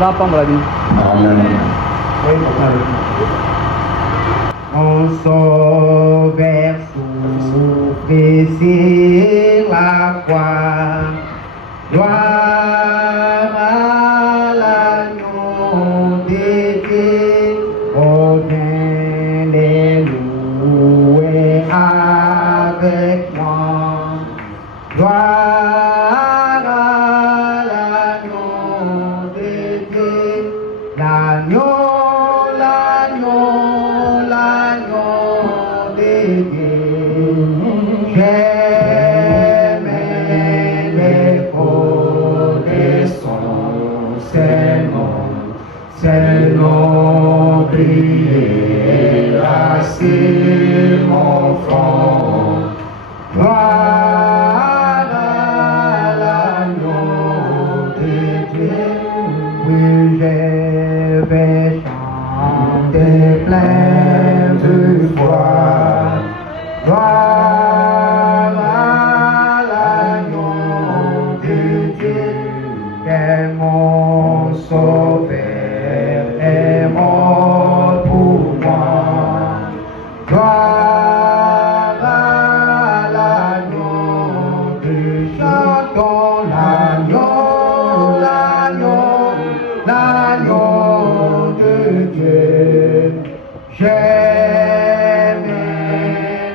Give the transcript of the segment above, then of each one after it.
Amen. On sauveur souffre sur la croix. Gloire à l'agneau de Dieu. Oh, viens les louer avec moi. Gloire à l'agneau de Dieu. L'agneau, l'agneau, l'agneau de Dieu. J'aime l'écho de son nom brillera sur mon front. Gloire à l'agneau de Dieu. Oui, je vais chanter plein de foi. Gloire à l'agneau de Dieu, que mon sauveur est mort pour moi. Gloire à l'agneau de Dieu, chantons l'agneau, l'agneau, l'agneau de Dieu. J'aime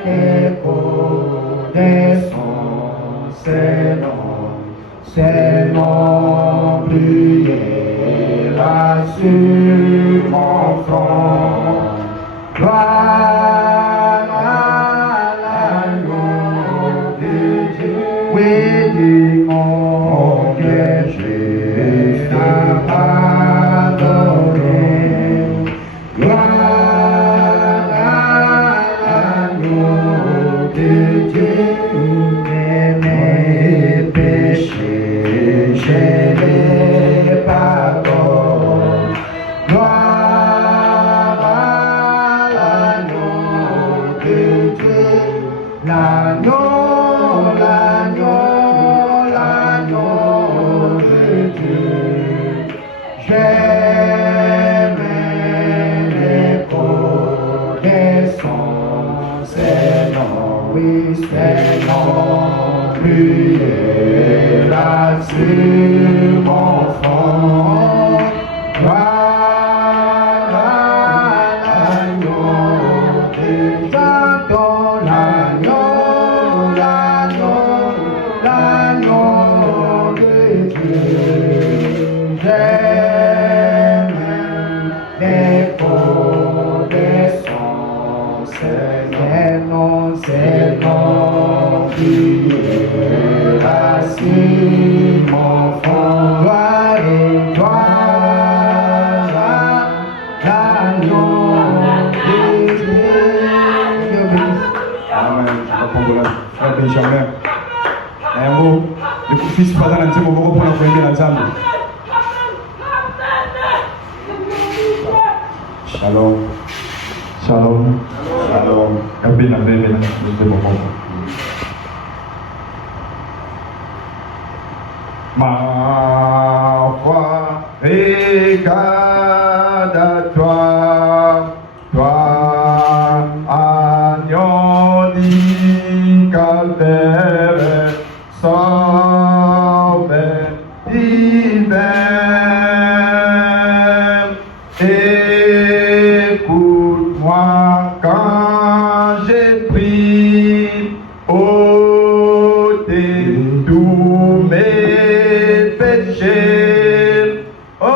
l'écho de son nom brillera sur mon front. Gloire à l'agneau de Dieu. Oui, dis mon Dieu, je t'ai adoré. Gloire à l'agneau de Dieu. Mes péchés, je les pardonne. Gloire à l'agneau de Dieu. L'agneau, l'agneau, l'agneau de Dieu. J'aime l'écho de son nom, oui, c'est nom brillera sur mon front. Gloire à l'agneau de Dieu. Chantons l'agneau, l'agneau, l'agneau de Dieu. J'aime l'écho de son nom brillera sur mon front. Gloire et gloire à l'agneau de Dieu. Amen. Frère Benjamin. Un mot. Le fils pas dans l'antième, on va reprendre la première ensemble. Shalom. Shalom. Shalom. Amen. Amen. Ma foi regarde à toi, toi, agneau du calvaire, sauveur divin. Écoute-moi quand je prie, ôtez tous mes péchés. Oh,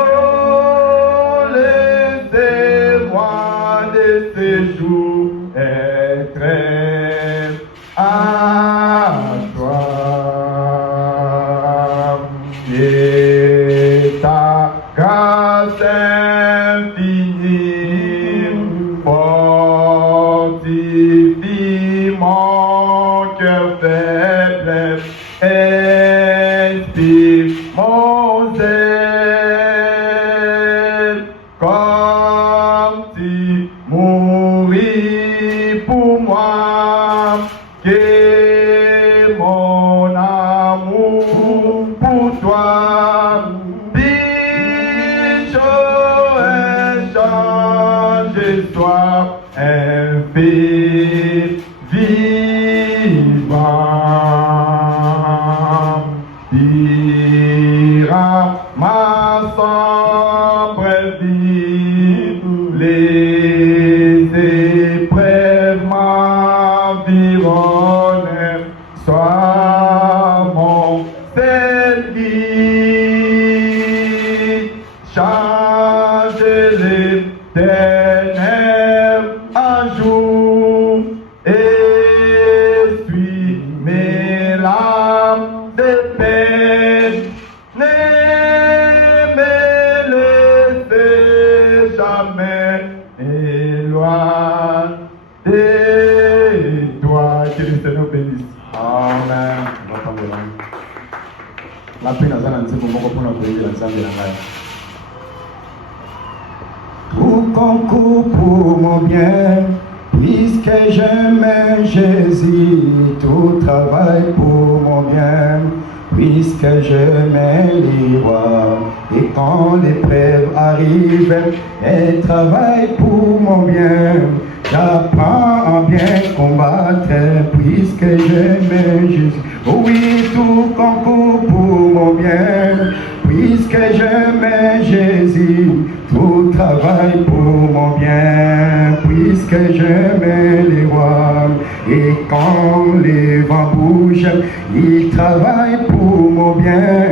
paix vivant. Dira ma sombre vie, les épreuves m'environnent, sois mon seul guide, change les ténèbres en jour, essuie mes larmes de peine, ne me laisse jamais éloigner de toi. Que le Seigneur bénisse. Amen. La paix n'a pas été pour moi pour la paix de l'ensemble de la vie. Tout concourt pour mon bien, puisque j'aime Jésus, tout travaille pour mon bien, puisque j'aime les rois. Et quand l'épreuve arrive, elle travaille pour mon bien. J'apprends à bien combattre, puisque j'aime Jésus. Oui, tout concourt pour mon bien, puisque j'aime Jésus. Tout travaille pour mon bien, puisque j'aime les rois. Et quand les vents bougent, ils travaillent pour mon bien.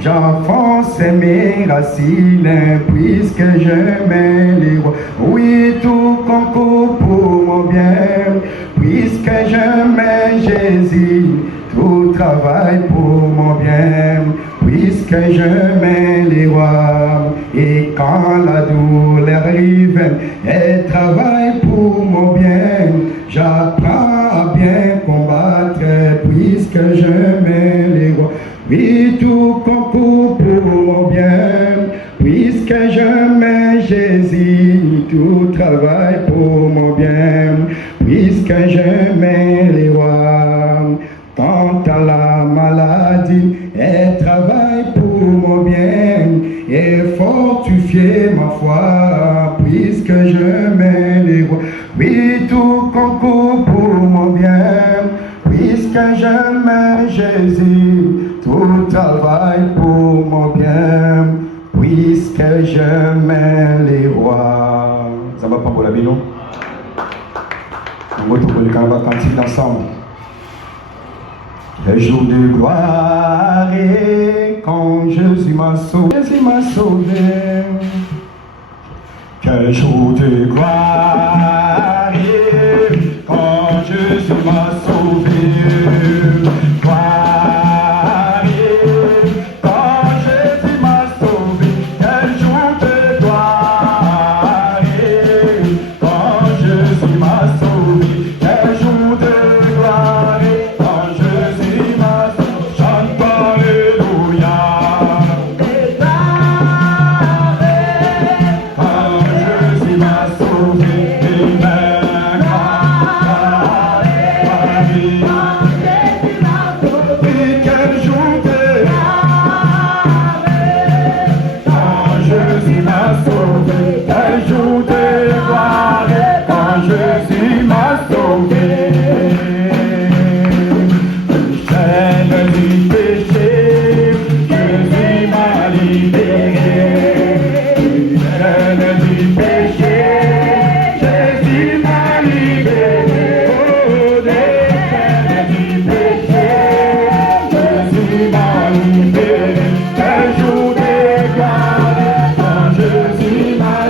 J'enfonce mes racines, puisque j'aime les rois. Oui, tout concourt pour mon bien, puisque j'aime Jésus. Tout travaille pour mon bien, puisque j'aime les rois. Et quand la douleur arrive, elle travaille pour mon bien. J'apprends à bien combattre, puisque j'aime les rois. Oui, tout concourt pour mon bien, puisque j'aime Jésus. Tout travaille pour mon bien, puisque j'aime les rois. Quant à la maladie, elle travaille pour mon bien et fortifier ma foi, puisque j'aime les rois. Oui, tout concourt pour mon bien, puisque j'aime Jésus. Tout travaille pour mon bien, puisque j'aime les rois. Ça va pas pour la vie, non? On va cantique ensemble. Les jours de gloire et quand Jésus m'a sauvé, Quel jour de gloire et quand Jésus m'a sauvé, gloire et quand Jésus m'a sauvé, quel jour de gloire et quand Jésus m'a sauvé, quel jour de gloire et quand Jésus m'a sauvé, chante alléluia. Jésus m'a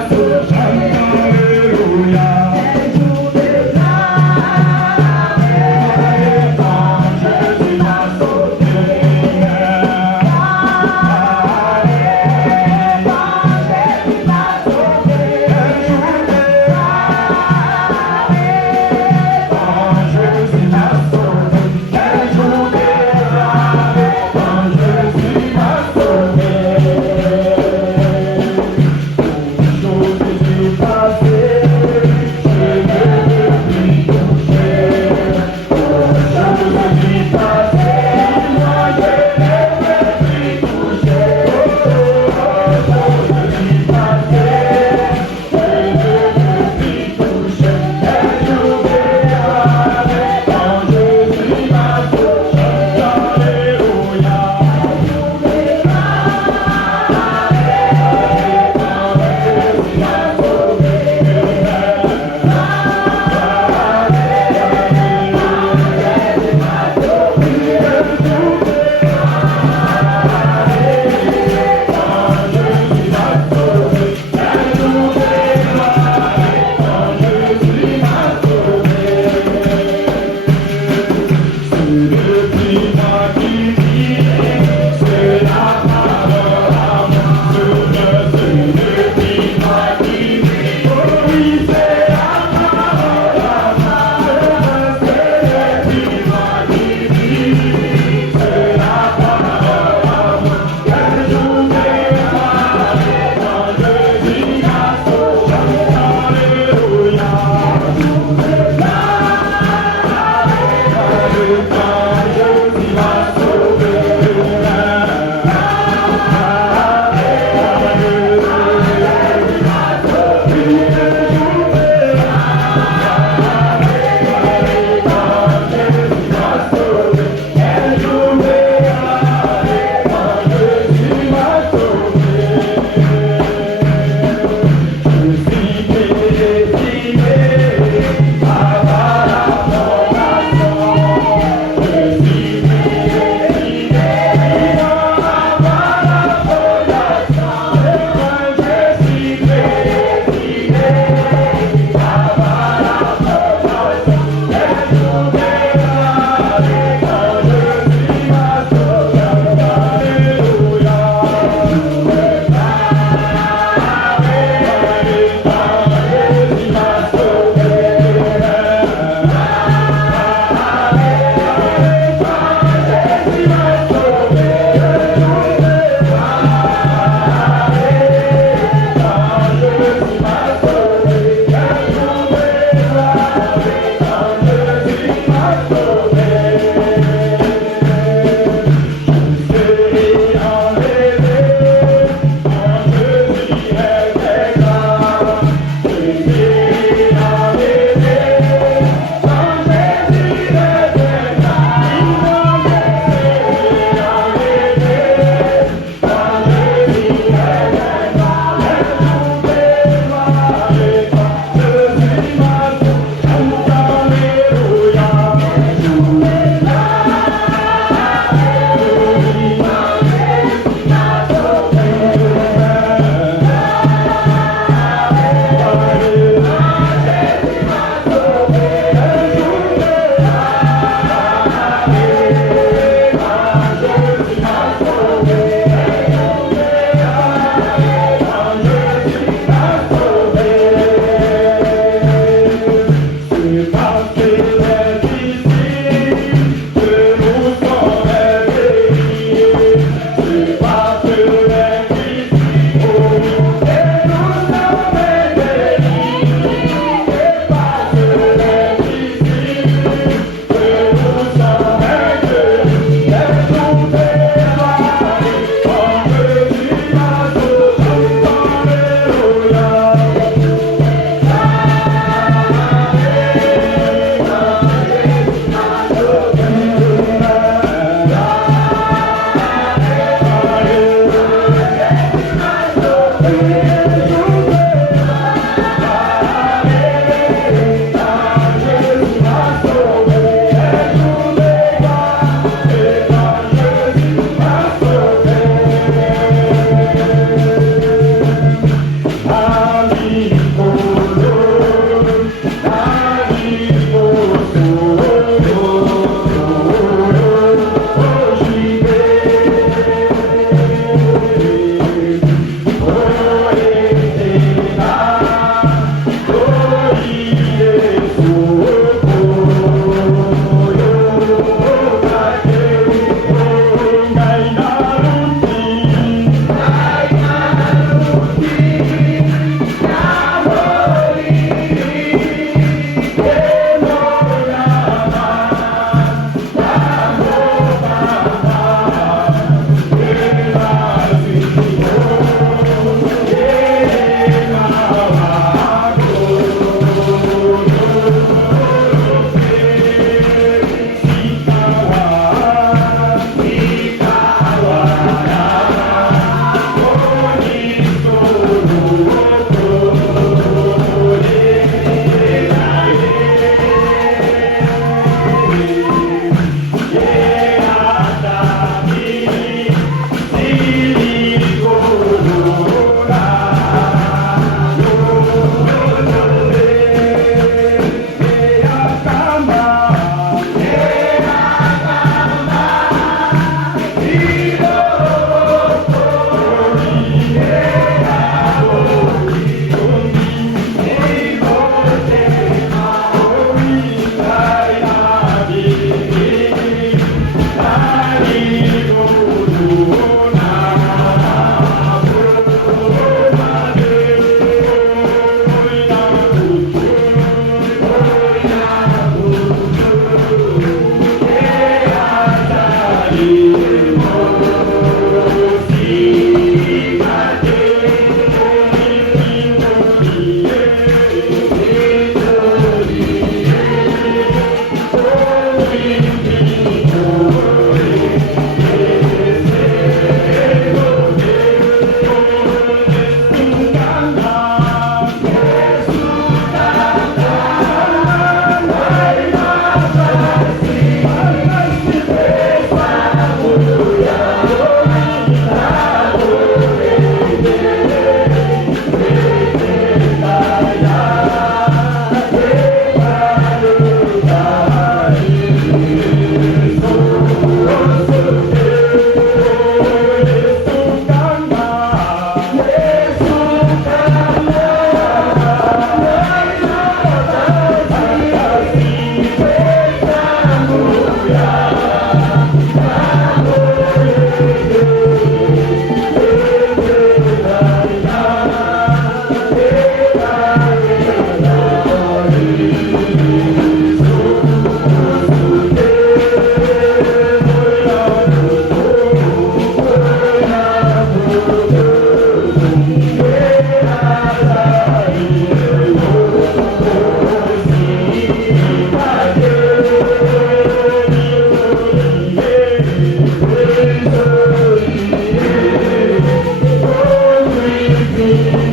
Hallelujah.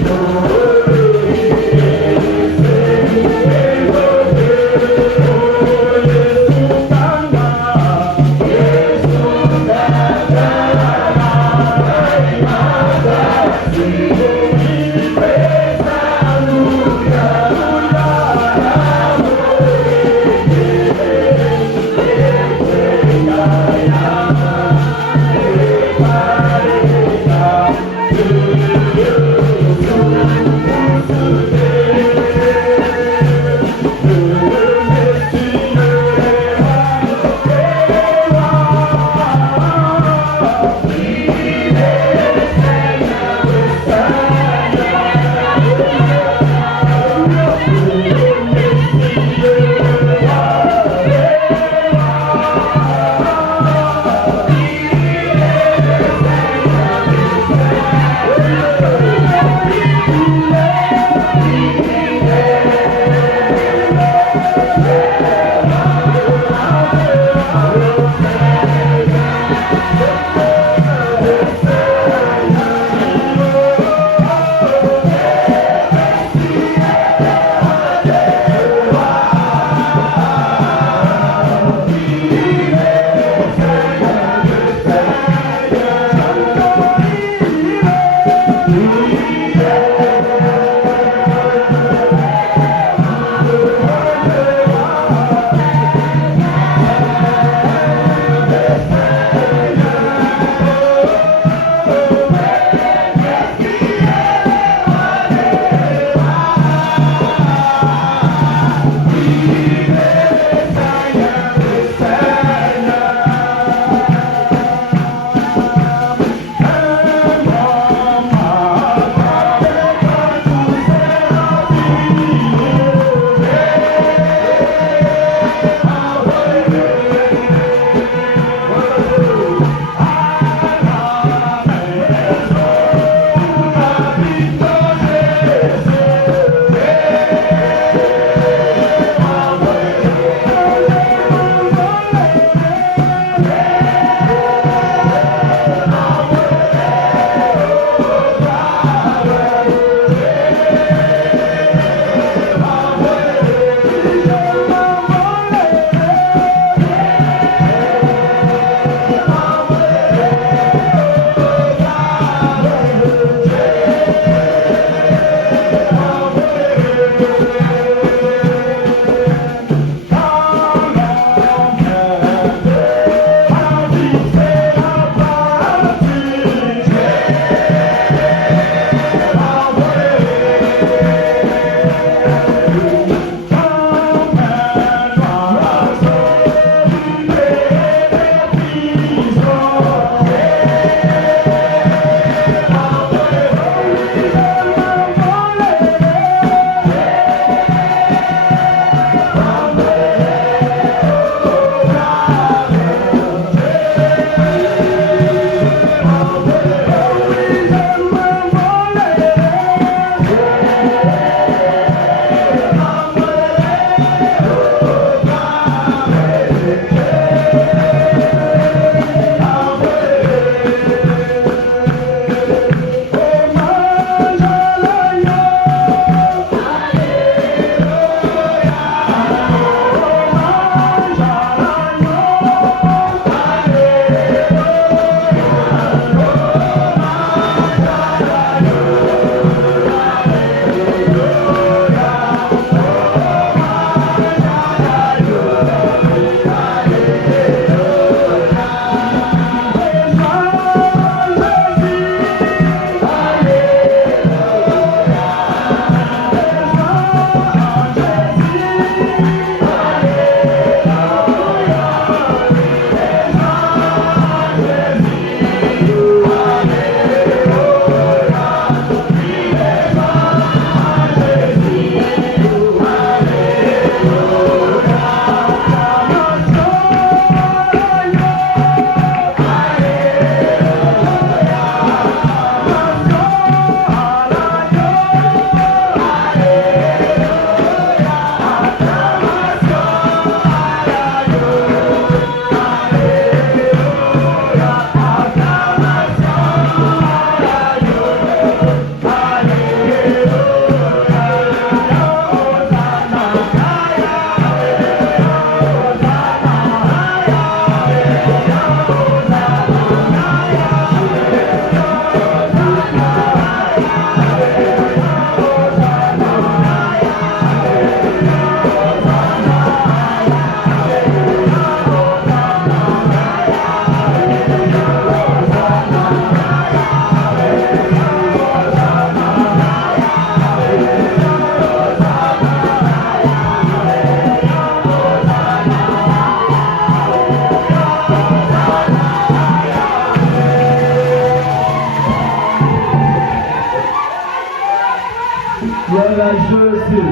Gloire à Jésus.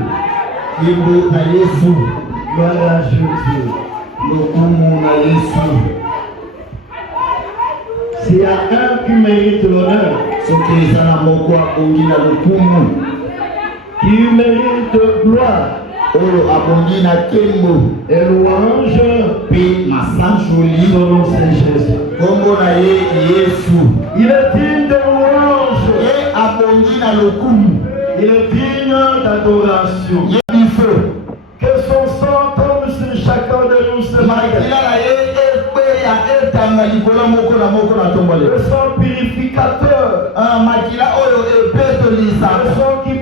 Yimbo na Yesu. Gloire à Jésus. Lokumu na Yesu. S'il y a un qui mérite l'honneur, Soki eza na moko abongi na lokumu, qui mérite gloire oyo abongi na nkembo et louange, mpe masanjoli, son nom c'est Jésus. kombo na ye Yesu. Il est digne de louange, Ye abongi na lokumu, il est digne d'adoration. ye biso. Que son sang tombe sur chacun de nous ce Makila matin. na ye ekweya etanga likolo moko na moko na ntongo Le lelo. sang purificateur, Makila oyo le epetolisa. sang qui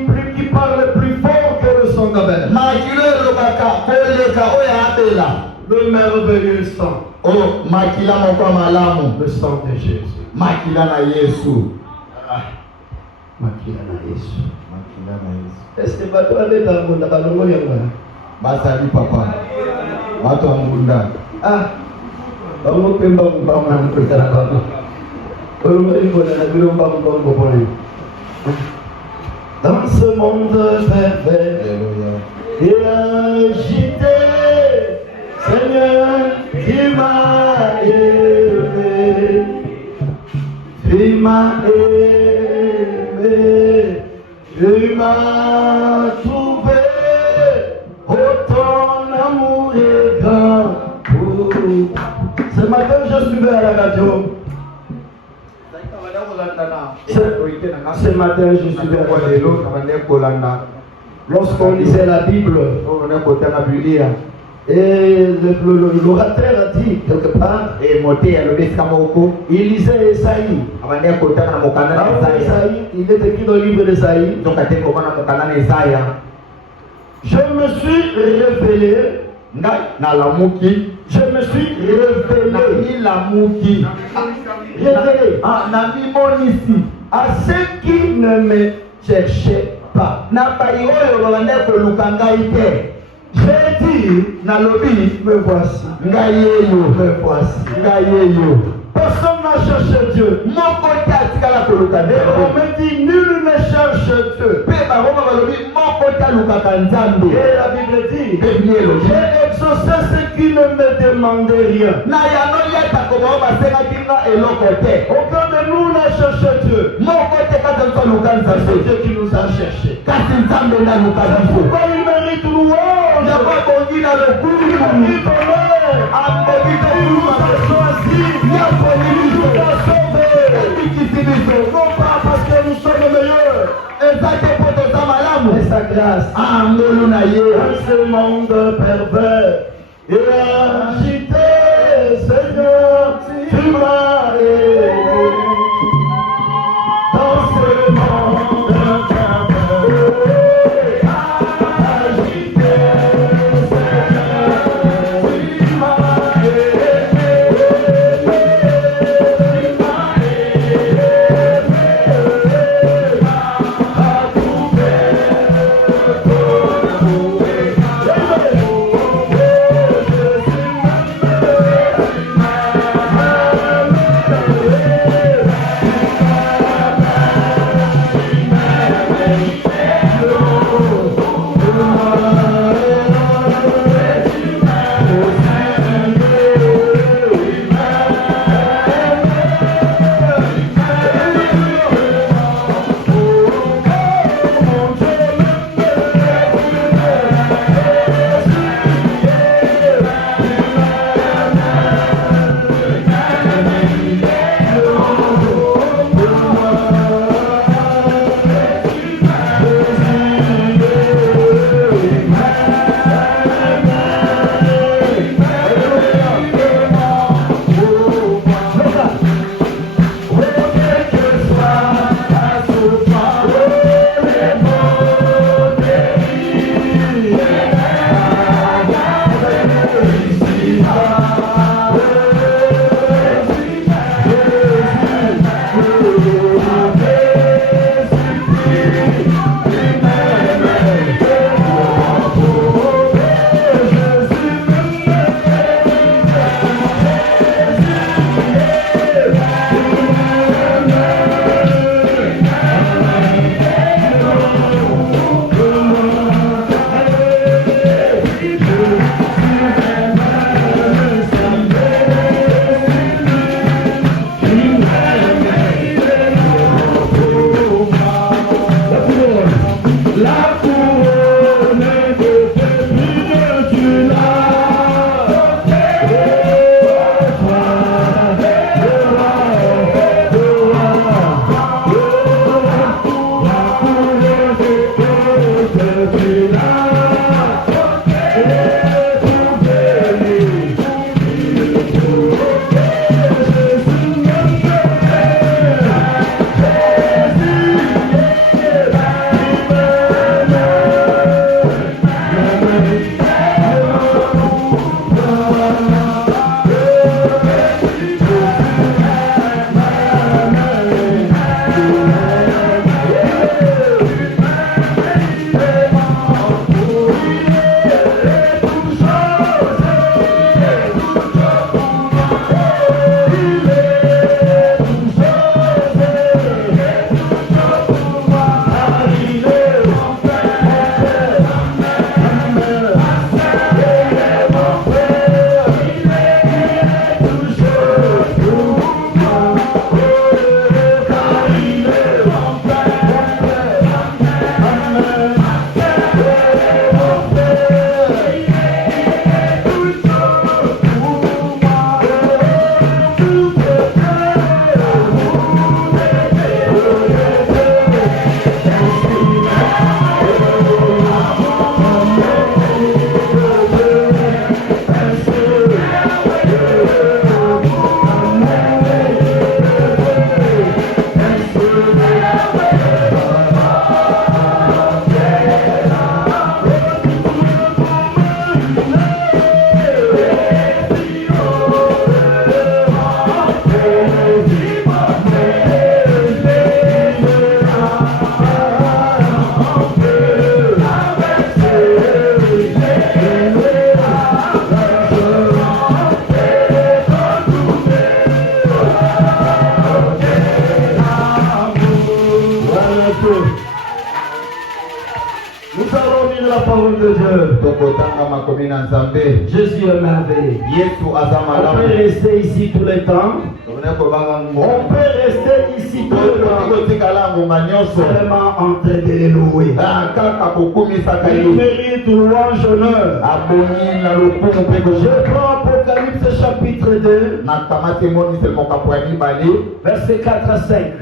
parle plus fort que le sang d'Abel. Makila elobaka koleka oyo abela. Le merveilleux sang, Oyo makila moko malamu. le sang de Jésus. Makila na Yesu. Makila na Yesu. Makila na Yesu. Est-ce que bato abeta ngunda balongo yango? Basali papa. Bato ambunda. Ah, bango pemba mbamba na mkutana bango. Kolongo ikona na bilomba mbamba pole. Dans ce monde pervers et agité, Seigneur, tu m'as aimé. Tu m'as aimé. Tu m'as trouvé. Oh, ton amour est grand. Oh. Ce matin, je suis à la radio. Ce matin, je suis à la radio. Lorsqu'on lisait la Bible, et l'orateur a dit quelque part, il lisait Esaïe. Il est écrit dans le livre d'Esaïe. Je me suis révélé. Je me suis révélé. Révélé à ceux qui ne me cherchaient pas. J'ai dit, me voici. Me voici. Personne n'a cherché Dieu. Et on me dit, nul ne cherche Dieu. Et la Bible dit, j'ai exaucé ceux qui ne me demandaient rien. Aucun de nous n'a cherché Dieu. C'est Dieu qui nous a cherchés. Pourquoi il mérite louange? Il mérite honneur. Il nous a choisis. Il nous a sauvés. Non pas parce que nous sommes meilleurs. Et sa grâce. Dans ce monde pervers et agité, Seigneur, tu m'as aimé. Dans ce monde pervers et agité, Seigneur, tu m'as aimé. Nous allons lire la parole de Dieu. Jésus est merveilleux. On peut rester ici tout le temps. On peut rester ici tout le temps. Seulement en train de les louer. Il mérite louange, honneur. Je prends Apocalypse chapitre 2, verset 4 à 5.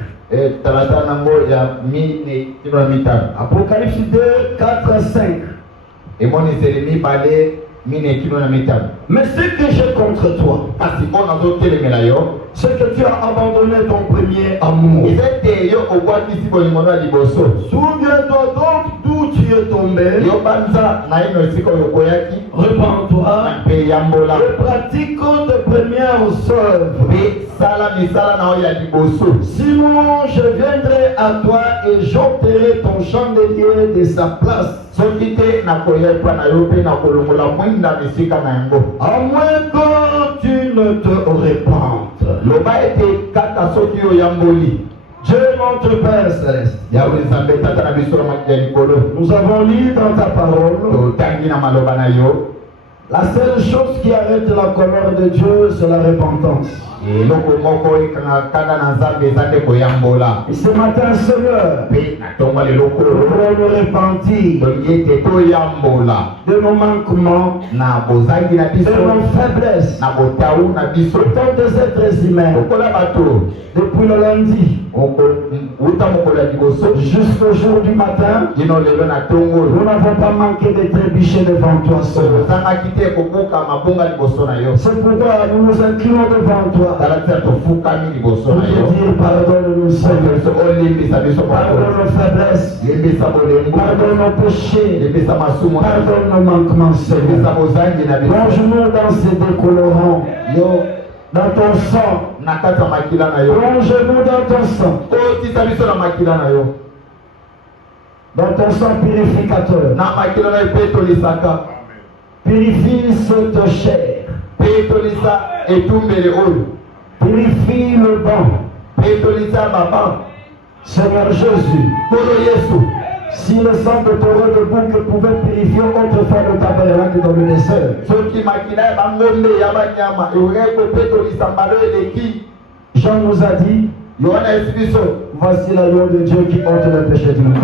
Apocalypse 2, 4 à 5. Mais ce que j'ai contre toi, c'est que tu as abandonné ton premier amour. Souviens-toi donc d'où tu es tombé. Repends-toi et pratique tes premières œuvres. Sinon, je viendrai à toi et j'ôterai ton chandelier de sa place. À moins que tu ne te repentes. Dieu notre Père Céleste, nous avons lu dans ta parole, la seule chose qui arrête la colère de Dieu, c'est la repentance. Et ce matin, Seigneur, nous voulons nous repentir de nos manquements, de nos faiblesses, autant des êtres humains. Depuis le lundi jusqu'au jour du matin, nous n'avons pas manqué de trébucher devant toi, Seigneur. C'est pourquoi nous nous inclinons devant toi. Pour te dire pardonne-nous, Seigneur. Pardonne nos faiblesses, pardonne nos péchés, pardonne nos manquements, Seigneur. Plonge-nous dans ces décolorants, dans ton sang. Plonge-nous dans ton sang. Dans ton sang purificateur. Purifie cette chair. Purifie le banc. Seigneur Jésus, si le sang de Torah de bouc pouvait purifier autrefois le tabernacle dans le désert, Jean nous a dit, voici l'agneau de Dieu qui ôte le péché du monde.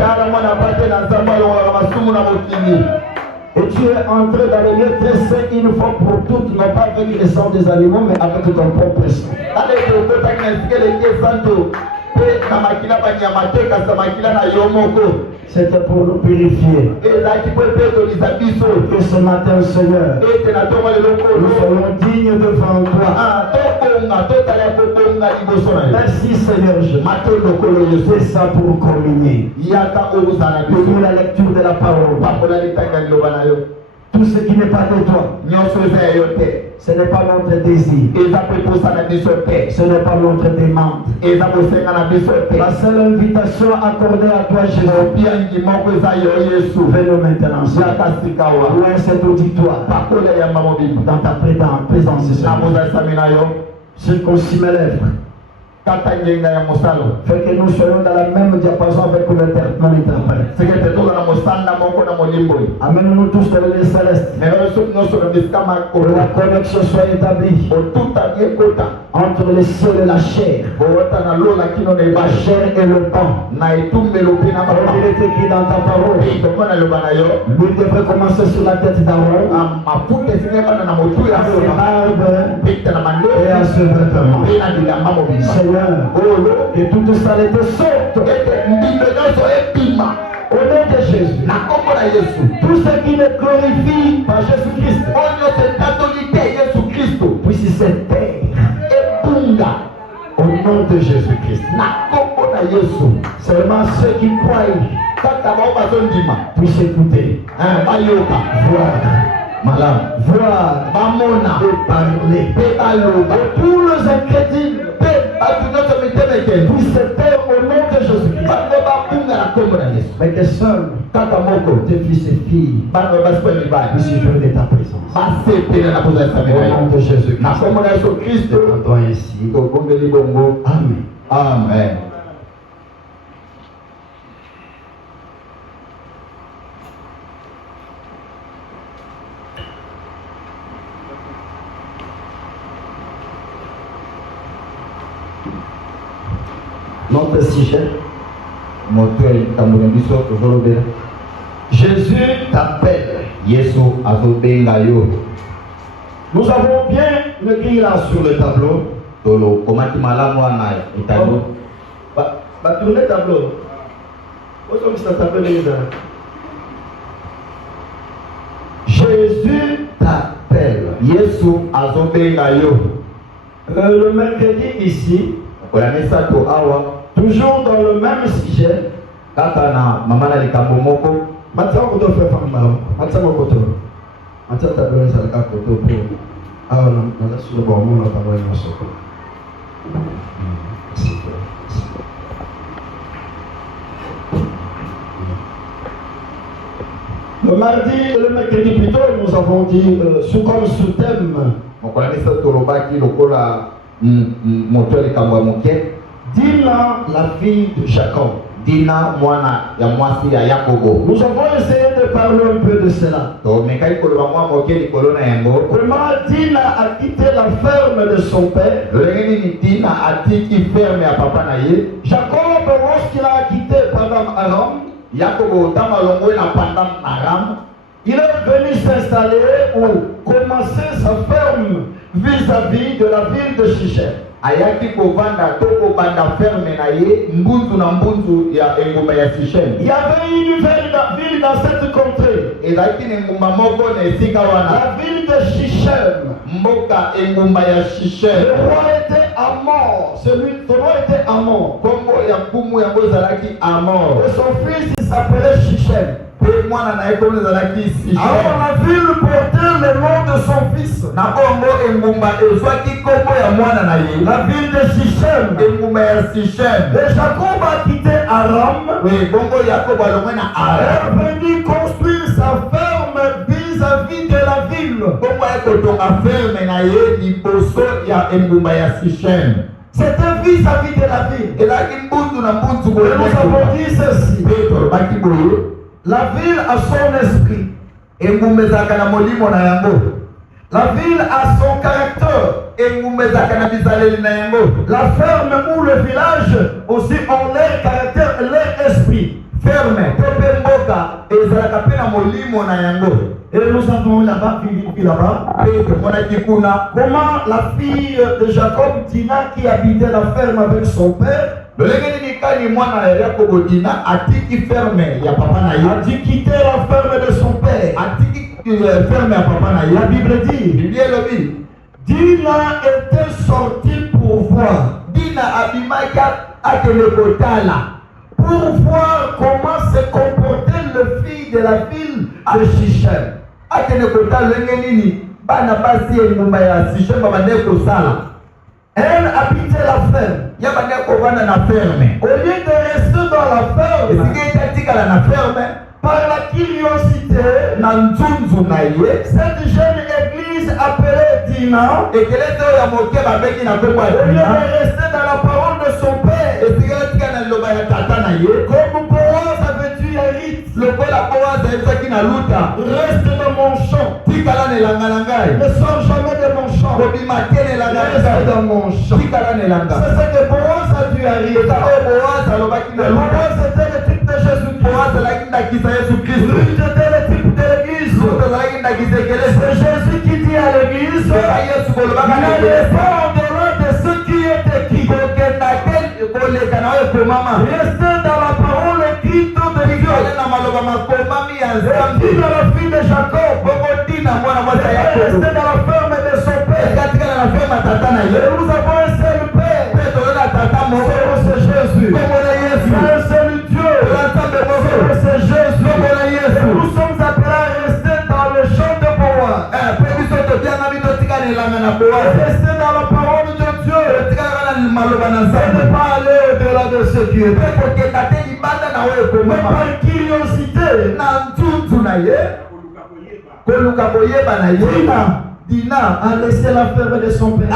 Et tu es entré dans le lieu très saint une fois pour toutes, non pas avec le sang des animaux, mais avec ton propre sang. C'était pour nous purifier. Et ce matin, Seigneur, nous soyons dignes devant toi. Merci, Seigneur Jésus. Fais ça pour communier. Pour la lecture de la parole. Tout ce qui n'est pas de toi, ce n'est pas notre désir, ce n'est pas notre demande. La seule invitation accordée à toi, Jésus, venons maintenant, loin cet auditoire, dans ta présence, Seigneur. Circoncis mes lèvres. Fait que nous soyons dans la même diapason avec mon interprète. Amène-nous tous dans les célestes. Que la connexion soit établie entre le ciel et la chair. La chair et le pain. Comme il est écrit dans ta parole, lui devrait commencer sur la tête d'Aaron, à ses barbes et à ses vêtements. Seigneur, que toute saleté sorte au nom de Jésus. Tout ce qui ne glorifie pas Jésus-Christ puisse se taire au nom de Jésus-Christ. Seulement ceux qui croient puissent écouter, voir, et parler. Pour les incrédules, puisse se taire au nom de Jésus-Christ. Mais que seul tes fils et filles puissent jouer de ta présence. Au nom de Jésus-Christ. Demandons ainsi. Amen. Amen. Notre sujet. Jésus t'appelle. Nous avons bien écrit là sur le tableau. Tournez le tableau. Jésus t'appelle. Le mercredi ici, toujours dans le même sujet. Le mardi et le mercredi plutôt, nous avons dit comme sous-thème Dina, la fille de Jacob. Nous avons essayé de parler un peu de cela. Comment Dina a quitté la ferme de son père. Jacob, lorsqu'il a quitté Padam Aram, il est venu s'installer ou commencer sa ferme vis-à-vis de la ville de Shichem. Il y avait une ville dans cette contrée. La ville de Shichem. Le roi était Amor. Son roi était Amor. Et son fils il s'appelait Shichem. Alors la ville portait le nom de son fils. La ville de Shichem. Et Jacob a quitté Aram. Et est venu construire sa ferme vis-à-vis de la ville. C'était vis-à-vis de la ville. Et nous avons dit ceci. La ville a son esprit. La ville a son caractère. La ferme ou le village aussi ont leur caractère et leur esprit. Ferme. Et nous avons là-bas, comment la fille de Jacob, Dina, qui habitait la ferme avec son père, a dû quitter la ferme de son père. La Bible dit, Dina était sortie pour voir. Pour voir comment se comportait le fils de la ville de Shichem. Elle habitait la ferme. Au lieu de rester dans la ferme, par la curiosité, cette jeune église appelée Dina, au lieu de rester dans la parole de son père, comme Boaz avait dit à Ruth, reste dans mon champ. Ne sors jamais de mon champ. Reste dans mon champ. C'est ce que Boaz a dit à Ruth. Boaz était le type de Jésus-Christ. Ruth était le type de l'église. C'est Jésus qui dit à l'église, n'allez pas au-delà de ce qui est écrit. Restez dans la parole écrite de Dieu. Dit dans la fille de Jacob, restez dans la ferme de son père. Et nous avons un seul père. C'est Jésus. C'est un seul Dieu. C'est Jésus. Et nous sommes appelés à rester dans le champ de Boaz. Rester dans la parole de Dieu. Et ne pas aller au-delà de ce qui est. Mais par curiosité, Dina a laissé la ferme de son père.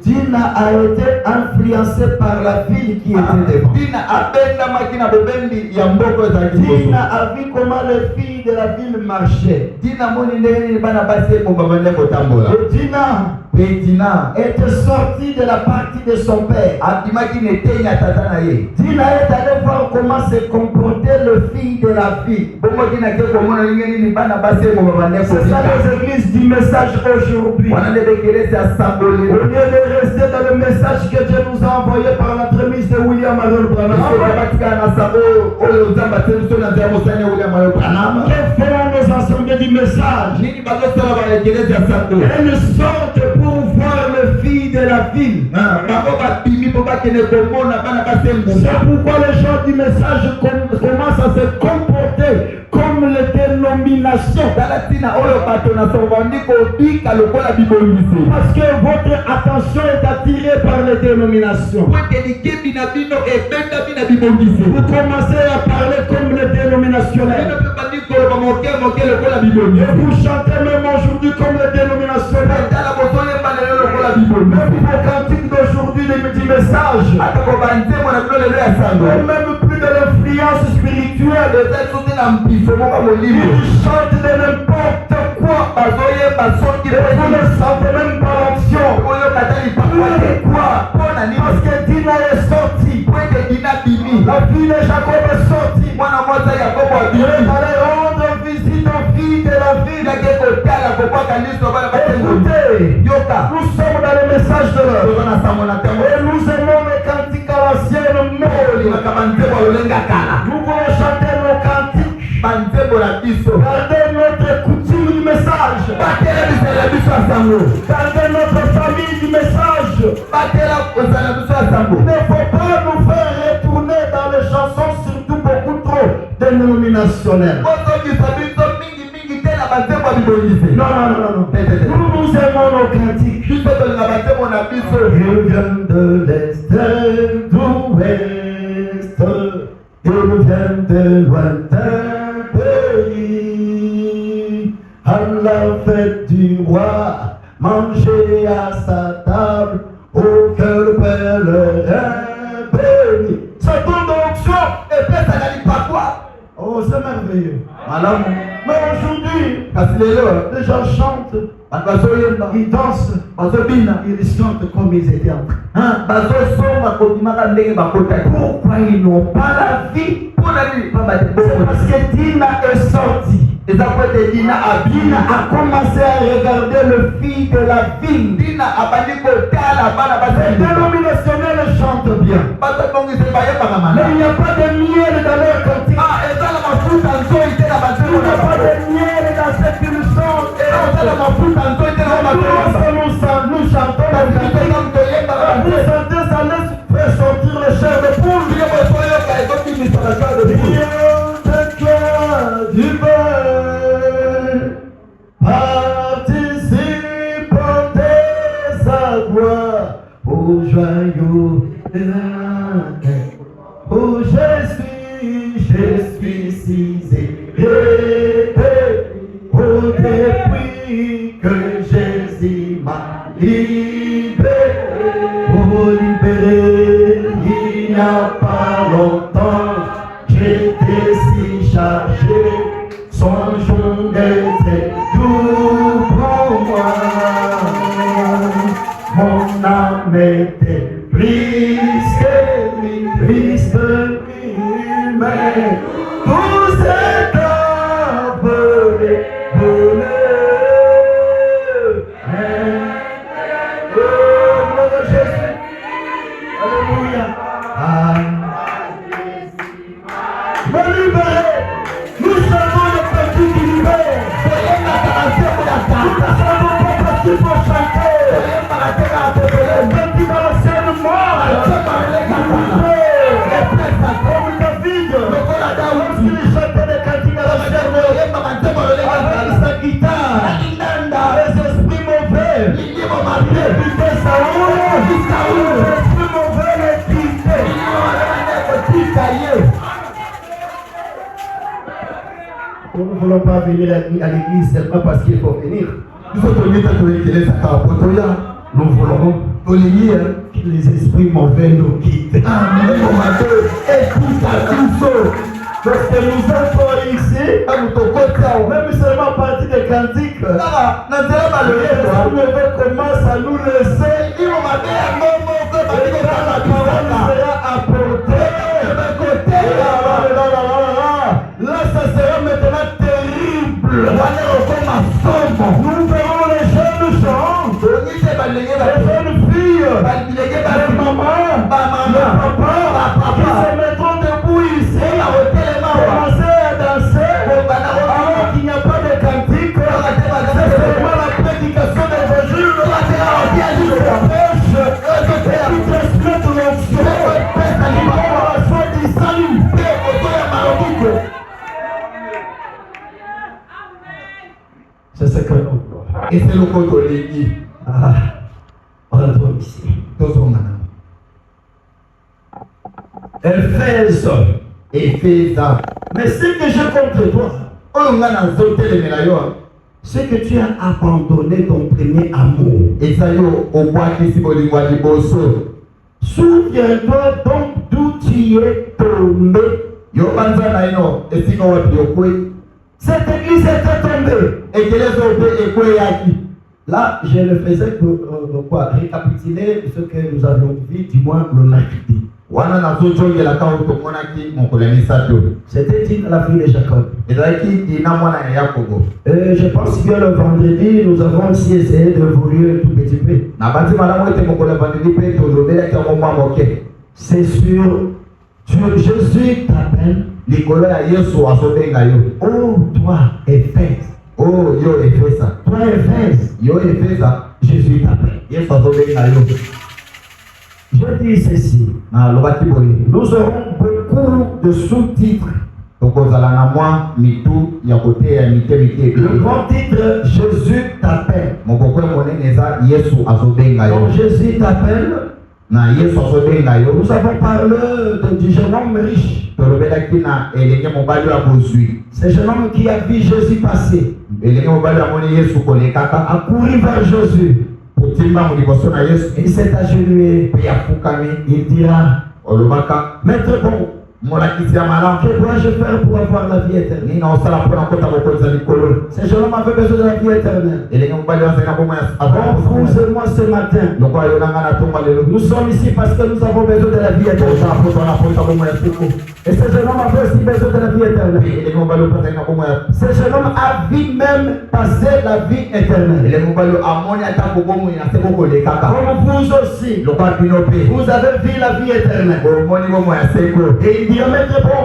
Dina a été influencé par la ville qui était devant. Dina a vu comment les filles de la ville marchaient. Et Dina était sortie de la partie de son père. Dina est allé voir comment se comportait le fille de la ville. C'est ça les églises du message aujourd'hui. Au lieu de rester dans le message que Dieu nous a envoyé par l'entremise de William Marion Branham. Que feront nos assemblées du message? Elles sortent pour voir les filles de la ville. C'est pourquoi les gens du message commencent à se comporter comme les dénominations. Parce que votre attention est attirée par les dénominations. Vous commencez à parler comme les dénominationnels. Et vous chantez même aujourd'hui comme les dénominationnels. Même vos cantiques d'aujourd'hui du message, même plus de l'influence spirituelle, ils chantent de n'importe quoi. Et vous ne sentez même pas l'action. Pourquoi? Parce que Dina est sortie. La fille de Jacob est sortie. Elle est allée rendre visite aux filles de la ville. Écoutez, nous sommes dans le message de l'heure. Et nous aimons les cantiques à l'ancienne mode. Nous voulons chanter nos cantiques. Gardez notre coutume du message. Gardez notre famille du message. Il ne faut pas nous faire retourner dans les chansons, surtout beaucoup trop dénominationnelles. Non. Nous aimons nos cantiques. Ils viennent de l'Est, d'Ouest. Ils viennent de lointains pays. À la fête du roi, manger à sa table, au cœur pèlerin béni. Ça tombe d'onction et puis ça n'arrive pas quoi. Oh, c'est merveilleux. Mais aujourd'hui, les gens chantent, ils dansent, ils chantent comme ils étaient en train. Pourquoi ils n'ont pas la vie? C'est parce que Dina est sortie. Dina a commencé à regarder le fils de la ville. Les dénominationnels chantent bien. Mais il n'y a pas de miel dans leur cantique. Il n'y a pas de miel dans cette chanson. Nous chantons la cantique. Vous chantez, ça laisse faire sortir le chair de poule. Du peuple, participant de sa gloire, au joyau de oh je suis si élevé, oh depuis que Jésus m'a libéré, oh libéré, il n'y a pas longtemps, j'étais si chargé, songeons des doux pour moi. Mon âme était triste, mais tout s'est appelé bonheur. Oh, mon Jésus, alléluia. Me libérer, nous savons le petit qui libère. Nous ne savons pas parce qu'il faut chanter. Petit dans la scène mort. Comme David, lorsqu'il chantait des cantiques à la scène avec sa guitare, les esprits mauvais, les quittaient Saoul, les esprits mauvais les quittaient. Nous ne voulons pas venir à l'église seulement parce qu'il faut venir. Nous voulons que les esprits mauvais nous quittent. Parce que nous sommes ici, même seulement à partir des cantiques, l'Esprit commence à nous laisser. Et quand la parole sera apportée, là ça sera maintenant terrible. Nous verrons les jeunes gens, les jeunes filles, les mamans, les papas qui se mettront debout ici, commencer à danser, alors qu'il n'y a pas de cantique. C'est seulement la prédication de l'évangile qui empêche, qui transmet l'onction, qui va à la foi du salut. C'est ce que l'on voit. Et c'est le code de l'église. Rentrons ici. Éphésa. Mais ce que je contre toi, c'est que tu as abandonné ton premier amour. Souviens-toi donc d'où tu es tombé. Cette église était tombée. Là, je le faisais pour récapituler ce que nous avions vu, du moins le mercredi. C'était dit à la fille de Jacob. Je pense que le vendredi, nous avons aussi essayé de évoluer un tout petit peu. C'est sûr, Jésus t'appelle. Oh, toi, Éphèse. Oh, yo Éphèse. Toi, Éphèse. Yo Éphèse. Jésus t'appelle. Je dis ceci. Nous aurons beaucoup de sous-titres. Le grand titre, Jésus t'appelle. Donc Jésus t'appelle. Nous avons parlé du jeune homme riche. Ce jeune homme qui a vu Jésus passer. A couru vers Jésus. Il s'est agenouillé. Il dira, Maître bon, que dois-je faire pour avoir la vie éternelle? Ce jeune homme avait besoin de la vie éternelle. Vous et moi ce matin, nous sommes ici parce que nous avons besoin de la vie éternelle. Et ce jeune homme avait aussi besoin de la vie éternelle. Ce jeune homme a vu même passer la vie éternelle. Comme vous aussi, vous avez vu la vie éternelle. Et il dit, Maître bon,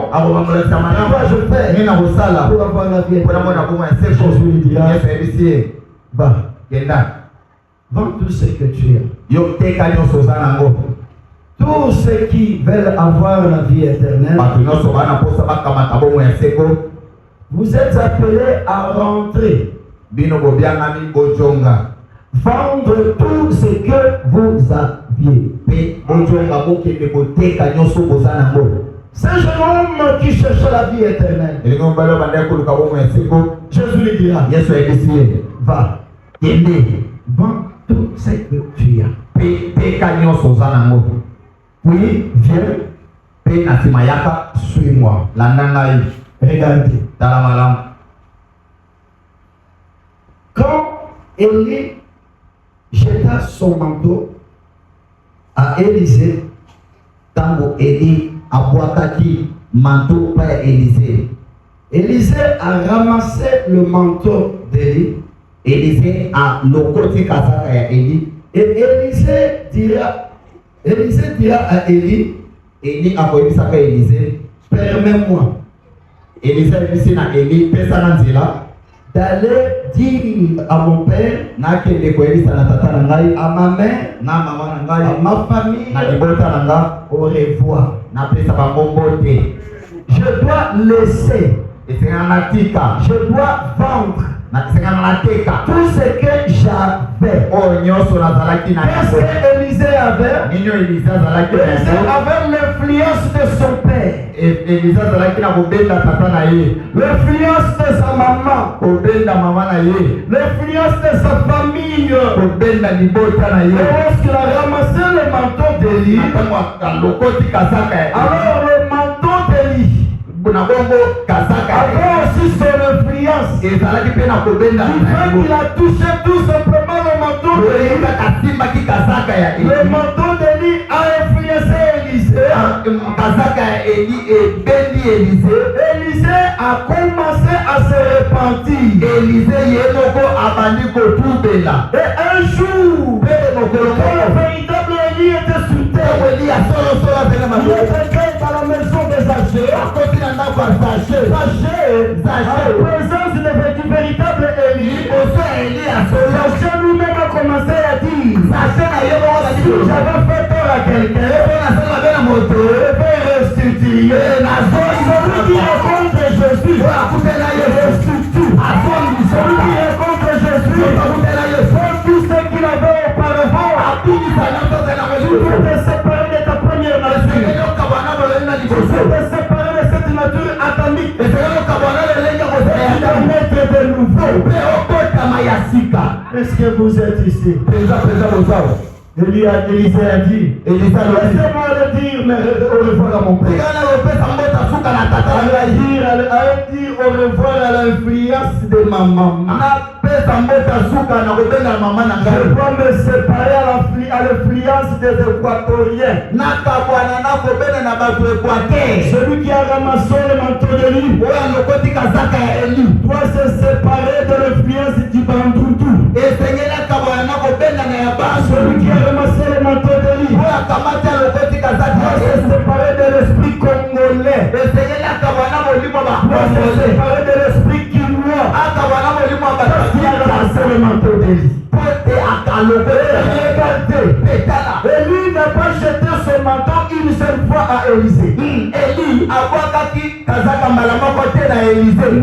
je fais pour avoir la vie éternelle. Jésus lui dira, va, vends tout ce que tu as. Tous ceux qui veulent avoir la vie éternelle, vous êtes appelés à rentrer. Vendre tout ce que vous aviez. C'est un jeune homme qui cherche la vie éternelle. Jésus lui dira, va, vends tout ce que tu as. Puis viens, suis-moi. Regardez. Quand Élie jeta son manteau à Élisée, tango Élie aboakaki manteau par Élisée. Élisée a ramassé le manteau d'Élie. Élisée a lokoti kasaka ya Élie. Et Élisée dira à Élie, Élie a koyebisaka Élisée, permets-moi. Élisée dit na Élie, d'aller dire à mon père, à ma mère, à ma famille, au revoir. Je dois laisser, je dois vendre Tout ce que j'avais. Qu'est-ce que Élisée avait? Élisée avait l'influence de son père. L'influence de sa maman. L'influence de sa famille. Et lorsqu'il a ramassé le manteau d'Élie, alors le manteau d'Élie avait aussi son influence. Du fait qu'il a touché tout simplement le manteau d'Élie, le manteau d'Élie a influencé Élisée. Élisée a commencé à se repentir. Et un jour, quand le véritable Élie était sous terre, il était dans la maison des âgés. En présence du véritable Élie, Zachée lui-même a commencé à dire: si j'avais fait tort à quelqu'un, je vais restituer. Celui qui rencontre Jésus, restitue. Celui qui rencontre Jésus, tout ce qu'il avait auparavant. Tu peux te séparer de ta première nature. Tu peux te séparer de cette nature atomique. Et mettre de nouveau. Est-ce que vous êtes ici? Élisée a dit, laissez-moi le dire, mais au revoir à mon père. Allez dire au revoir à l'influence de ma maman. Je dois me séparer à l'influence des Équatoriens. Celui qui a ramassé le manteau de lui doit se séparer de l'influence du Bandundu. Celui qui a ramassé le manteau de lui doit se séparer de l'esprit congolais. Doit se séparer de l'esprit quinois. Qui a ramassé le manteau de lui. Élie n'a pas jeté son manteau une seule fois à Élisée.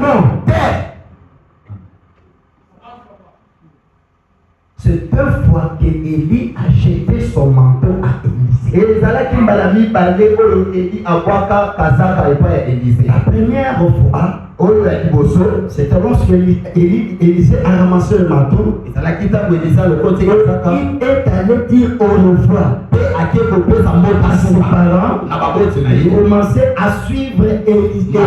Non. C'est deux fois que Élie a jeté son manteau à Élisée. La première fois, c'était lorsque Élisée a ramassé le manteau. Il est allé dire au revoir à ses parents. Il commençait à suivre Élisée.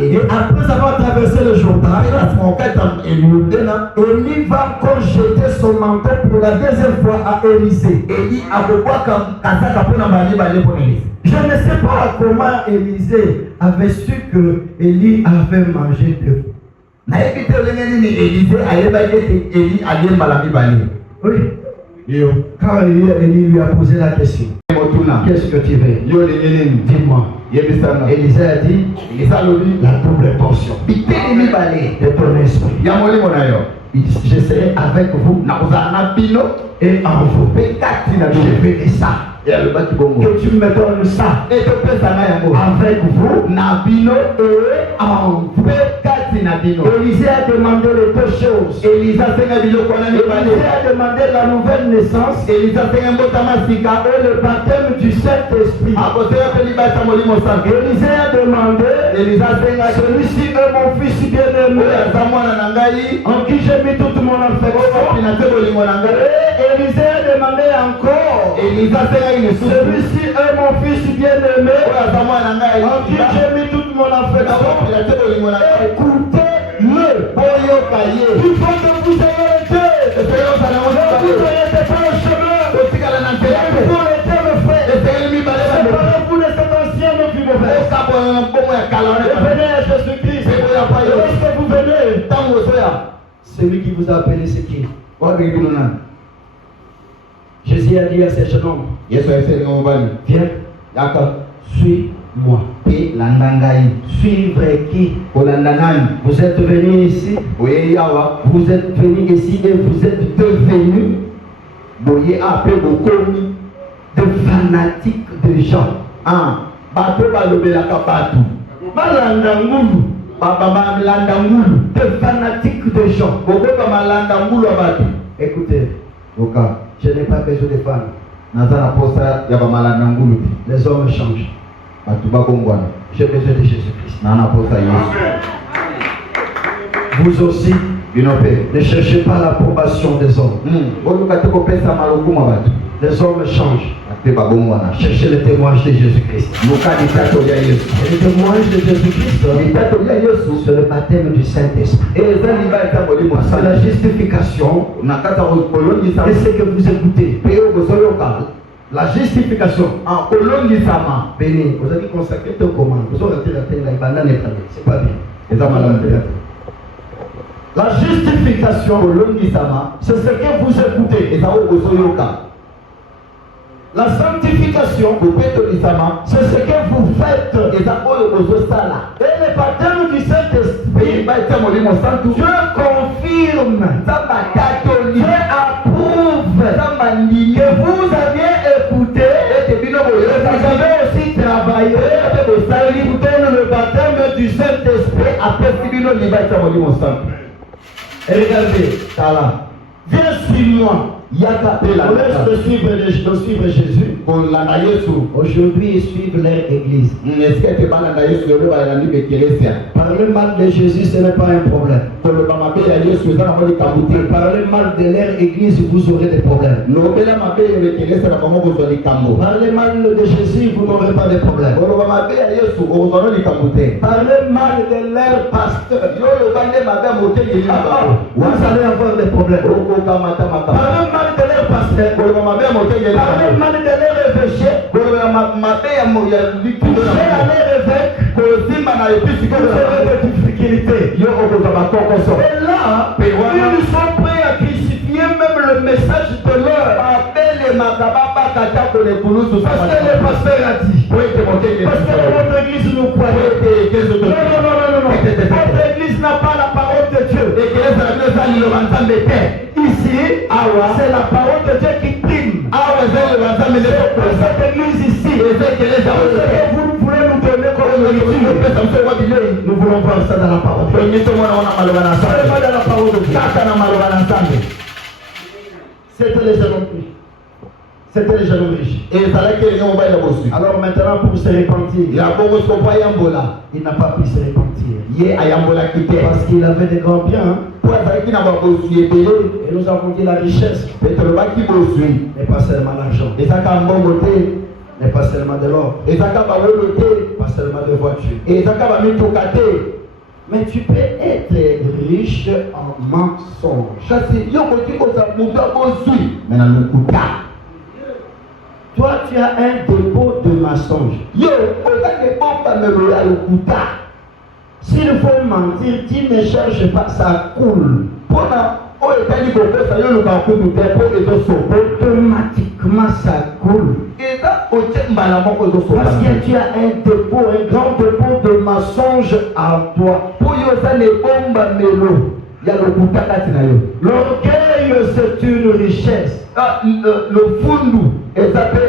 Et après avoir traversé le Jourdain, Élie va encore jeter son manteau pour la deuxième fois à Élisée. Je ne sais pas comment Élisée avait su que Élie avait mangé de vous. Oui. Quand Élie lui a posé la question, qu'est-ce que tu veux? Dis-moi. Élisée a dit, la double portion de ton esprit. Je serai avec vous et en vous. Je vais ça. Que tu me donnes ça avec vous et en vous. Élisée a demandé les deux choses. Élisée a demandé la nouvelle naissance et le baptême du Saint-Esprit. Élisée a demandé, celui-ci est mon fils bien-aimé en qui j'ai mis toute mon affection. Élisée a demandé encore, celui-ci est mon fils bien-aimé en qui j'ai mis toute mon affection. Écoutez-le. Il faut que vous arrêtez. Ne vous arrêtez pas au chemin. Il faut arrêter le fait. Séparez-vous de cet ancien homme qui mauvais. Venez à Jésus-Christ. Lorsque vous venez, celui qui vous a appelé, c'est qui? Jésus a dit à ces jeunes hommes, viens, suis-moi. Suivre qui? Vous êtes venus ici. Vous êtes venus ici et vous êtes devenus de fanatiques de gens. de fanatiques de gens. Écoutez, je n'ai pas besoin de fans. Les hommes changent. J'ai besoin de Jésus-Christ. Vous aussi, ne cherchez pas l'approbation des hommes. Les hommes changent. Cherchez le témoignage de Jésus-Christ. Et le témoignage de Jésus-Christ, c'est le baptême du Saint-Esprit. C'est la justification de ce que vous écoutez. La justification. Béni, vous avez consacré ton commande. Vous aurez la terre, c'est pas bien. La justification, c'est ce que vous écoutez. La sanctification, c'est ce que vous faites. Et le baptême du Saint-Esprit, Dieu confirme, Dieu approuve que vous aviez écouté, et vous avez aussi travaillé pour écouter le baptême du Saint-Esprit. Et regardez, viens suis-moi. On laisse suivre Jésus. Aujourd'hui, ils suivent leur église. Parler mal de Jésus, ce n'est pas un problème. Parler mal de leur église, vous aurez des problèmes. Parler mal de Jésus, vous n'aurez pas de problème. Parler mal de leur pasteur, vous allez avoir des problèmes. Parler mal de leur pasteur, parler mal de leur évêché, toucher à leur évêque, vous aurez des difficultés. Et là, ils sont prêts à crucifier même le message de l'heure. Parce que le pasteur a dit, parce que votre église nous croit. Non. Votre église n'a pas la parole de Dieu. Ici, c'est la parole de Dieu qui prime. Cette église ici, vous voulez nous donner comme nourriture. Nous voulons voir ça dans la parole. Seulement dans la parole de Dieu. C'était les jeunes riches. C'était les jeunes riches. Alors maintenant, pour se repentir, il n'a pas pu se repentir. Parce qu'il avait des grands biens. Et nous avons dit la richesse n'est pas seulement l'argent, n'est pas seulement de l'or, pas seulement de voitures. Mais tu peux être riche en mensonge. Toi, tu as un dépôt de mensonge. S'il faut mentir, tu ne cherches pas, ça coule. Automatiquement, ça coule. Parce que tu as un dépôt, un grand dépôt de mensonges en toi. L'orgueil, c'est une richesse. Le fundu est appelé.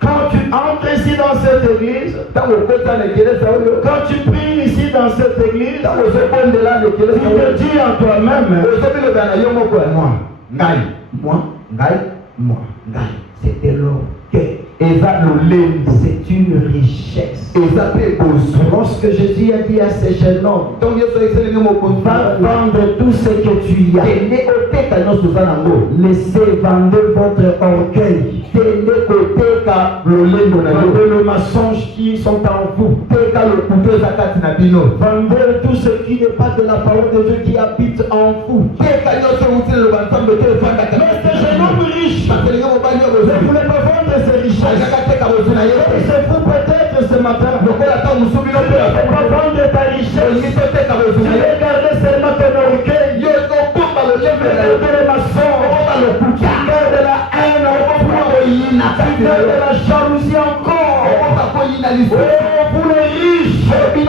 Quand tu entres ici dans cette église, quand tu pries ici dans cette église, tu te dis en toi-même, moi, c'est de l'orgueil. C'est une richesse. Lorsque Jésus a dit à ces jeunes hommes, va vendre tout ce que tu as, laissez vendre votre orgueil, le mensonge qui sont en vous, vendez tout ce qui n'est pas de la parole de Dieu qui habite en vous. Mais ces jeunes hommes riches, ne voulaient pas vendre ces richesses. C'est vous peut-être ce matin. Tu ne peux pas vendre ta richesse. Tu veux garder seulement ton orgueil. Tu veux garder les mensonges. Tu gardes la haine encore. Tu gardes la jalousie encore. Pour les riches, vous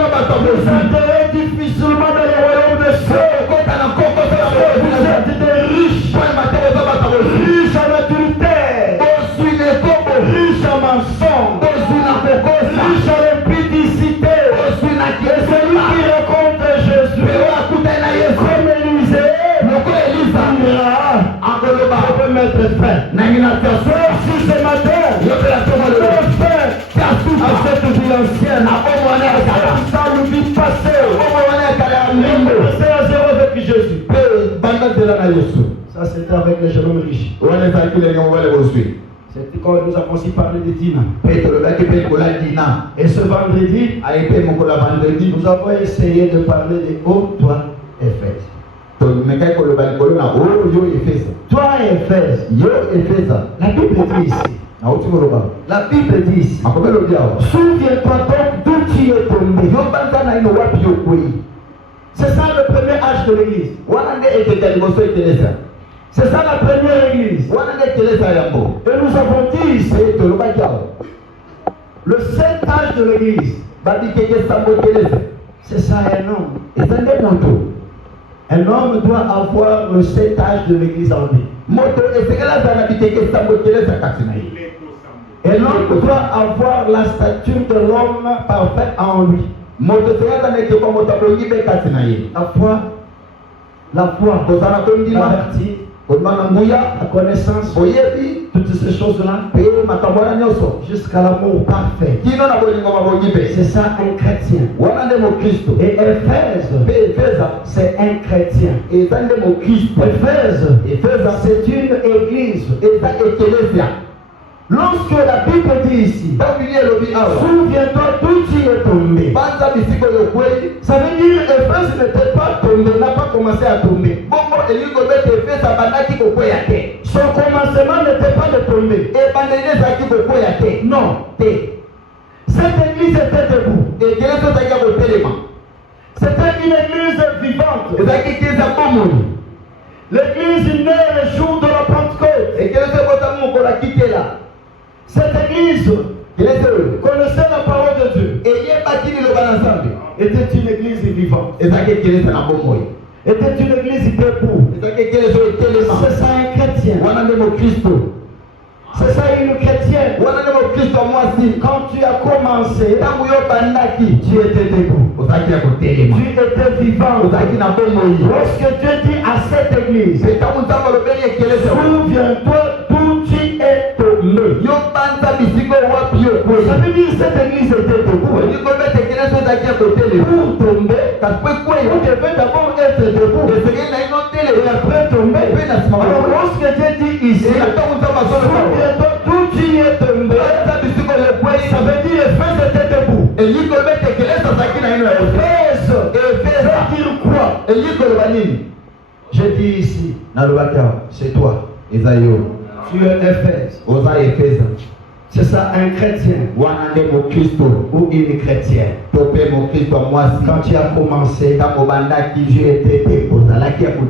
entrerez difficilement dans le royaume des cieux. Vous êtes des riches. Riches en adultère. Riche en mensonge, riche en impudicité. Et celui qui rencontre Jésus Dans le vide passé, c'est à zéro avec Jésus. Ça, c'était avec les jeunes hommes riches. C'était quand nous avons aussi parlé de Dina. Et ce vendredi, nous avons essayé de parler de ô toi, Éphèse. Toi, Éphèse, la Bible dit ici. La Bible dit ici. Souviens-toi donc d'où tu es tombé. C'est ça le premier âge de l'église. C'est ça la première église. Et nous avons dit ici le 7 âge de l'église. C'est ça un homme. Un homme doit avoir le 7 âge de l'église en lui. Et l'homme doit avoir la stature de l'homme parfait en lui. La foi, la vertu, la connaissance, toutes ces choses-là, jusqu'à l'amour parfait. C'est ça un chrétien. Et Éphèse, c'est un chrétien. Éphèse, c'est une église. Lorsque la Bible dit ici, souviens-toi d'où tu es tombé. Ça veut dire Éphèse n'était pas tombé, n'a pas commencé à tomber. Son commencement n'était pas de tomber. Non. Cette église était debout. C'était une église vivante. L'église naît le jour de la Pentecôte. Cette église connaissait la parole de Dieu. Était une église vivante. Était une église debout. C'est ça un chrétien. C'est ça une chrétienne. Quand tu as commencé, tu étais debout. Tu étais vivant. Lorsque Dieu dit à cette église, souviens-toi d'où tu es tombé. Ça veut dire que cette église était debout. Pour tomber, vous devez d'abord être debout. Et après tomber. Alors lorsque Dieu dit ici, souviens-toi d'où tu es tombé, ça veut dire Éphèse était debout. Éphèse veut dire quoi? Je dis ici, c'est toi. Tu es Éphèse. C'est ça un chrétien ou une chrétienne. Quand tu as commencé, tu étais debout.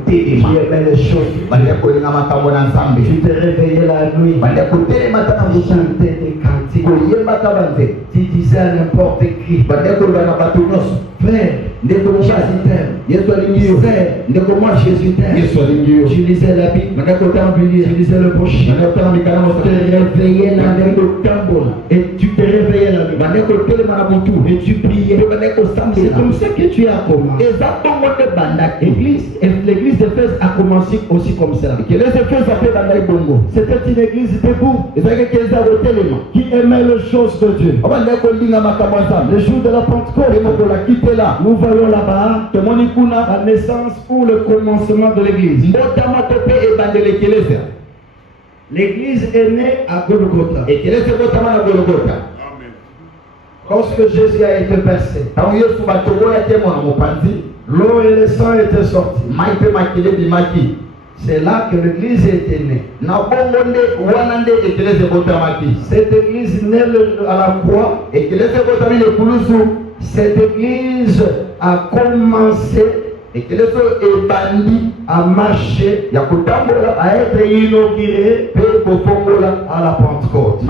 Tu aimais les choses. Tu te réveillais la nuit. Tu chantais des cantiques. Tu disais à n'importe qui, Frère, Jésus t'aime. Tu lisais la Bible. Tu lisais le prochain. Tu te réveillais la nuit. Et tu te réveillais la nuit. Et tu priais. C'est comme ça que tu as commencé. L'église d'Éphèse a commencé aussi comme ça. C'était une église debout qui aimait les choses de Dieu. Le jour de la Pentecôte, nous voyons là-bas la naissance ou le commencement de l'église. L'église est née à Golgotha. Lorsque Jésus a été percé, l'eau et le sang étaient sortis. C'est là que l'église était née. Cette église née à la croix. Cette église a commencé à marcher, à être inaugurée à la Pentecôte.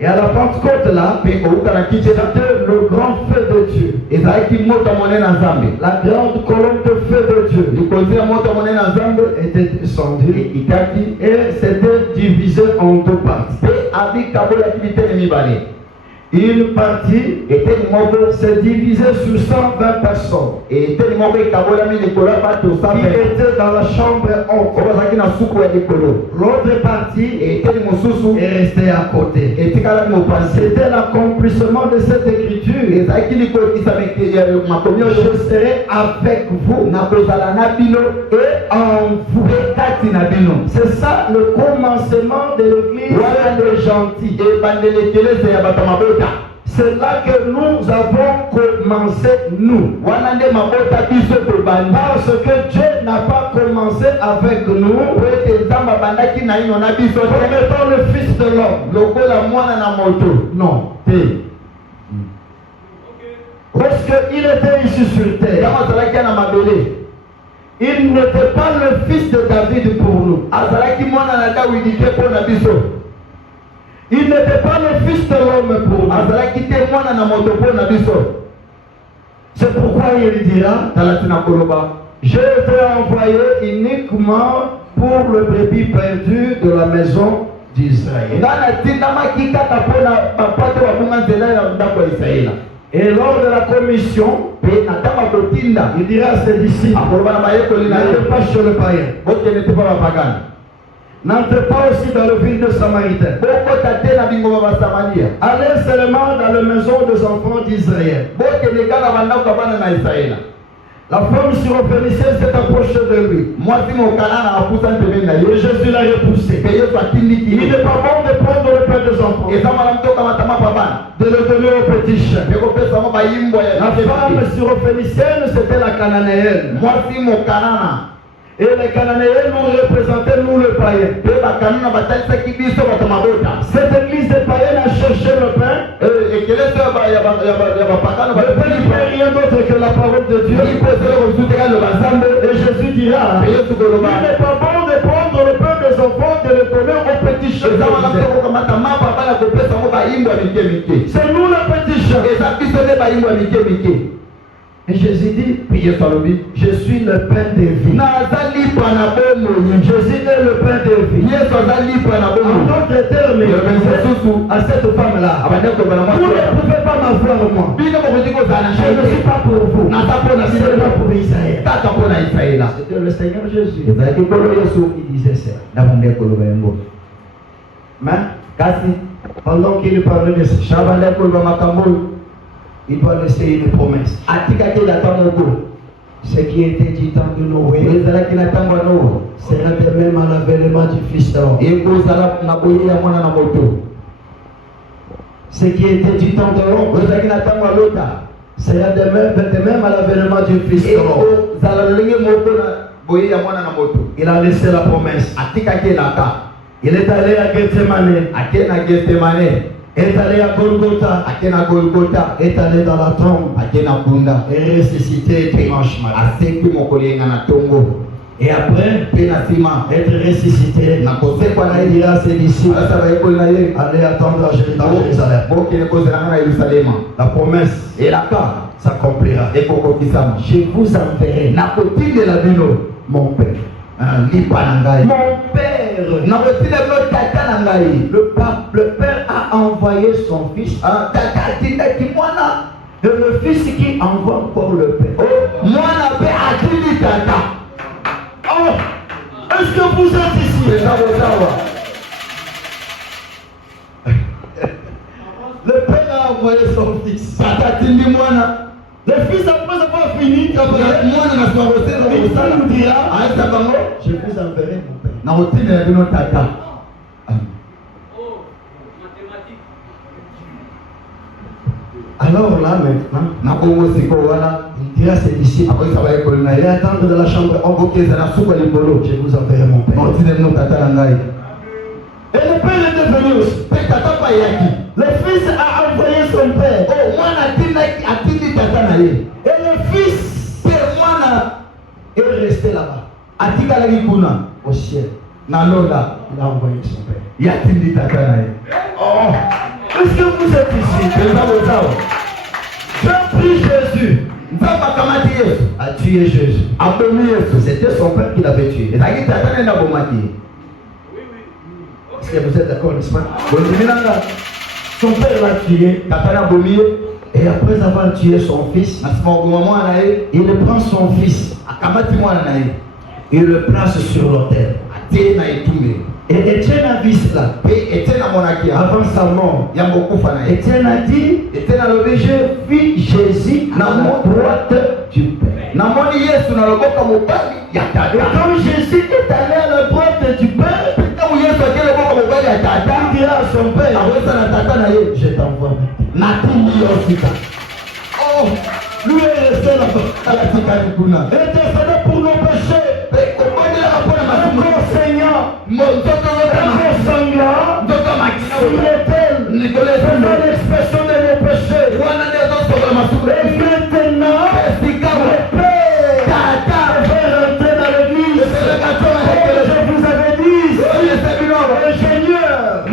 Et à la Pentecôte là, c'était le grand feu de Dieu. La grande colonne de feu de Dieu était descendue et s'était divisée en deux parties. Une partie s'est divisée sur 120 personnes qui étaient dans la chambre haute. L'autre partie est restée à côté. C'était l'accomplissement de cette écriture. Je serai avec vous et en vous. C'est ça le commencement de l'église des gentils. C'est là que nous avons commencé, nous. Parce que Dieu n'a pas commencé avec nous. Promettons le Fils de l'homme. Non. Lorsqu'il était ici sur terre, il n'était pas le fils de David pour nous. Il n'était pas le fils de l'homme pour nous. C'est pourquoi il dira, j'ai été envoyé uniquement pour le brebis perdu de la maison d'Israël. Et lors de la commission, il dira à ses disciples, n'entrez pas chez le païen. N'entrez pas aussi dans le ville de Samaritains. Allez seulement dans la maison des enfants d'Israël. La femme syrophénicienne s'est approchée de lui. Et Jésus l'a repoussé. Il n'est pas bon de prendre le pain des enfants, de le donner aux petits chiens. La femme syrophénicienne, c'était la cananéenne. Et les Cananéens nous représentaient, nous le païen. Cette église des païens a cherché le pain. Le pain n'est rien d'autre que la parole de Dieu. Et Jésus dira, il n'est pas bon de prendre le pain des enfants, de le donner aux petits chiens. C'est nous les petits chiens. Et Jésus dit, je suis le pain de vie. Jésus est le pain de vie. En d'autres termes, à cette femme-là, vous ne pouvez pas m'avoir moi. Je ne suis pas pour vous. C'est pas pour Israël. C'était le Seigneur Jésus. Il disait ça. Mais, pendant qu'il parlait de ce il doit laisser une promesse. Ce qui était dit tant de Noé sera de même à l'avènement du Fils de l'homme. Ce qui était dit tant de l'homme sera de même à l'avènement du Fils de l'homme. Il a laissé la promesse. Il est allé à Gethsemane. Est allé à Golgotha, est allé dans la tombe, est ressuscité dimanche matin. Et après, être ressuscité, il dira à ses disciples, allez attendre à Jérusalem. La promesse s'accomplira. Je vous enverrai mon Père. Mon Père, le Père a envoyé son Fils. Et le Fils qui envoie encore le Père. Oh, est-ce que vous êtes ici? Le Père a envoyé son Fils. Le Fils, après avoir fini, il nous dira, je vous enverrai mon Père. Alors là maintenant, il dira à ses disciples, allez attendre de la chambre, je vous enverrai mon Père. Et le Père est devenu aussi. Le Fils a envoyé son Père. Et le Fils est resté là-bas. Au ciel. Il a envoyé son Père. Oh, est-ce que vous êtes ici? Dieu a pris Jésus. A tué Jésus. C'était son Père qui l'avait tué. Est-ce que vous êtes d'accord, n'est-ce pas? Son père l'a tué. Et après avoir tué son fils, il prend son fils. Il le place sur l'autel. Et Étienne a vu cela. Avant sa mort, Étienne a dit, je vis Jésus à la droite du Père. Et quand Jésus est allé à la droite du Père, il dira à son Père, je t'envoie maintenant. Oh, lui est resté là-bas. Il intercédait pour nos péchés. Un corps saignant, un corps sanglant, sur l'autel, faisant l'expression de nos péchés. Et maintenant, le Père fait rentrer dans l'église. Je vous avais dit, l'ingénieur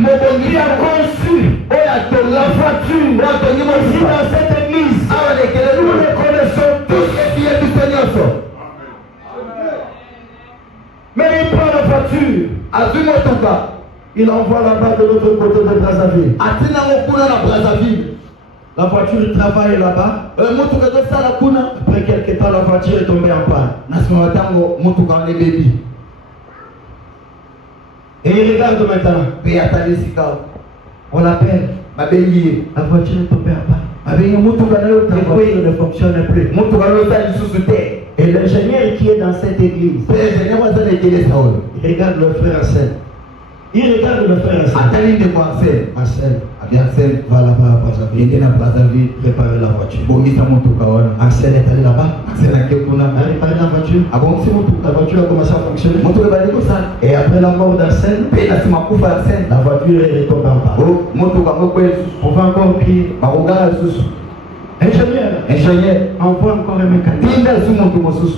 qui a conçu la voiture ici dans cette église, nous le connaissons tous. Mais il prend la voiture, il envoie là-bas de l'autre côté de Brazzaville. La voiture travaille là-bas. Après quelques temps, la voiture est tombée en panne. Et il regarde maintenant. On l'appelle. La voiture est tombée en panne. La voiture ne fonctionne plus. Et l'ingénieur qui est dans cette église, il regarde le frère Ansel. Ansel va là-bas à Brazzaville, préparer la voiture. Ansel est allé là-bas, a réparé la voiture. La voiture a commencé à fonctionner. Et après la mort d'Ansel, la voiture est retombée en panne. On va encore prier. Ingénieur, envoie encore un mécanicien.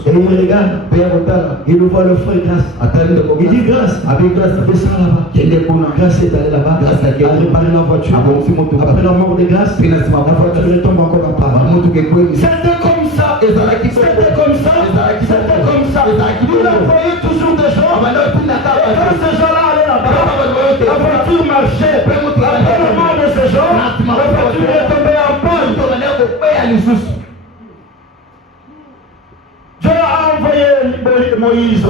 Et il regarde, il voit le frère Grâce. Il dit Grâce, descend là-bas. Grâce est allé là-bas, a réparé la voiture. Après la mort de Grâce, la voiture tombe encore en panne. C'était comme ça. Nous l'envoyons toujours des gens. Et quand ces gens-là allaient là-bas, la voiture marchait. Après la mort de ces gens, la voiture est tombée en panne. Dieu a envoyé Moïse.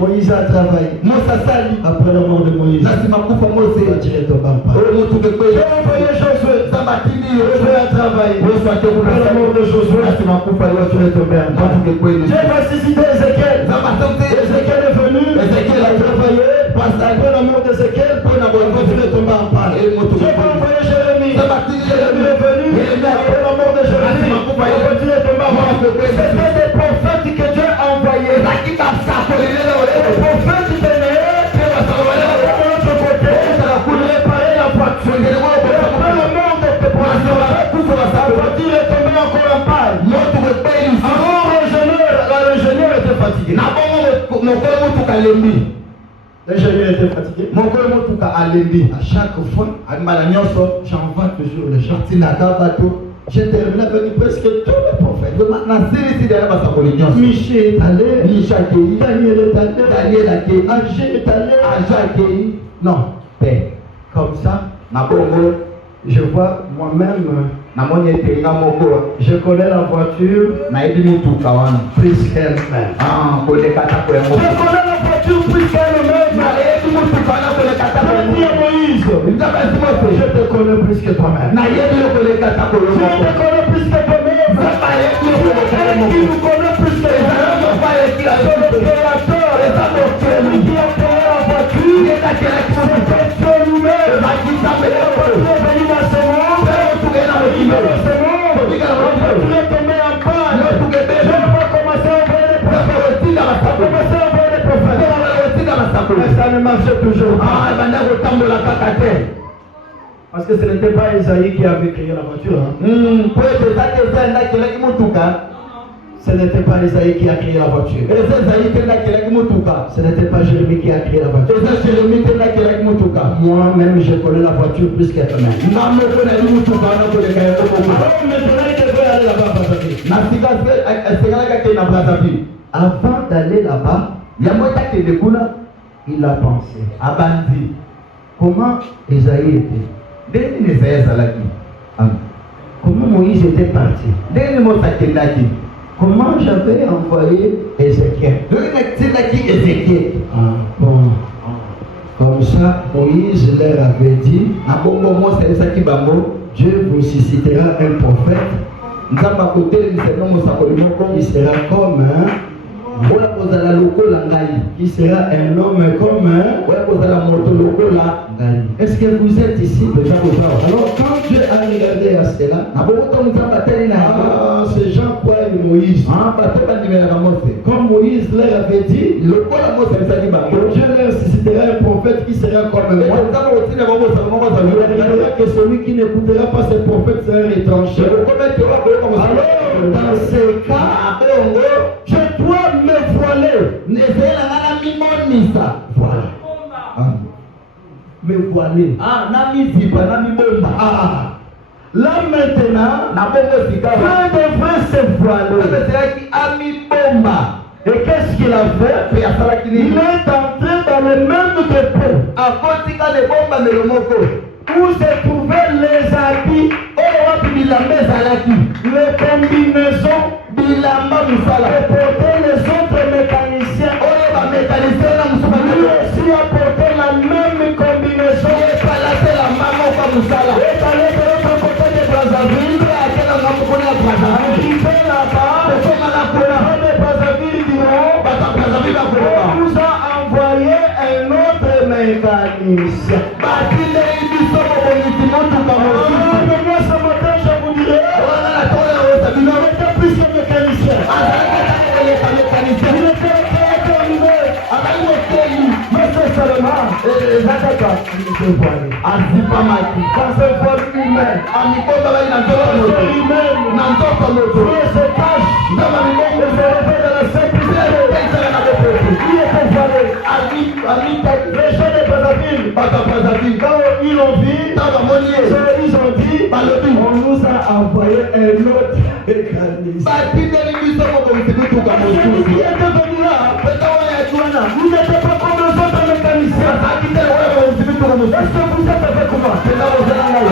Moïse a travaillé. Après la mort de Moïse, Dieu a envoyé Josué. Josué a travaillé. Après la mort de Josué, Dieu va susciter Ézéchiel. Ézéchiel est venu. Ézéchiel a travaillé. Après la mort d'Ézéchiel, la voiture est tombée en panne. Dieu va envoyer Jérémie. Jérémie est venu. Après la mort de Jérémie, la voiture est tombée en panne. C'était des prophètes que Dieu a envoyés. Les prophètes venaient de l'autre côté pour réparer la voiture. Et après la mort de tes prophètes, la voiture est tombée encore en panne. Alors l'ingénieur était fatigué. L'ingénieur était fatigué. À chaque fois, j'envoie toujours le chant. J'ai terminé avec presque tous les prophètes. Michel est allé, Daniel est allé, Agé est allé. Non, comme ça, je vois moi-même, je connais la voiture plus qu'elle-même. Je connais la voiture plus qu'elle-même. Je dis à Moïse, je te connais plus que toi-même. Je te connais plus que toi-même. Qui nous connaît plus que toi-même. Le créateur, celui qui a créé la voiture, c'est Dieu lui-même. La voiture est venue dans ce monde. Dans ce monde, la voiture est tombée en panne. Je vais commencer à envoyer les prophètes. Mais ça ne marchait toujours pas. Parce que ce n'était pas Isaïe qui avait créé la voiture. Ce n'était pas Isaïe qui a créé la voiture. Ce n'était pas Jérémie qui a créé la voiture. Moi-même, je connais la voiture plus qu'elle-même. Alors maintenant, il devrait aller là-bas. Avant d'aller là-bas, il a pensé. Comment Isaïe était. Comment Moïse était parti? Comment j'avais envoyé Ézéchiel? Bon. Comme ça, Moïse leur avait dit, Dieu vous suscitera un prophète qui sera comme qui sera un homme comme est-ce que vous êtes ici? Alors quand Dieu a regardé à cela, ces gens croient Moïse. Comme Moïse leur avait dit, Dieu leur suscitera un prophète qui sera comme moi. Que celui qui n'écoutera pas ce prophète sera étranger. Alors, dans ce cas, je dois me voiler. Voilà. Me voiler. Là maintenant, Dieu devrait se voiler. Et qu'est-ce qu'il a fait? Il est entré dans le même dépôt où se trouvaient les habits, les combinaisons, et porter les autres mécaniciens. Lui aussi a porté la même combinaison. Et allé de l'autre côté de Brazzaville. Arrivé là-bas, les Brazzaville diront, on nous a envoyé un autre mécanicien. Mais moi ce matin je vous dirais, il n'était plus ce mécanicien. Il était arrivé. Mais c'est seulement quand c'est forme humaine, il se cache, il se réveille dans la simplicité. Il était voilé. Les gens de Brazzaville, quand ils l'ont vu, ils ont dit, on nous a envoyé un autre mécanicien. Celui qui était venu là, vous n'êtes pas comme les autres mécaniciens. Est-ce que vous êtes avec moi?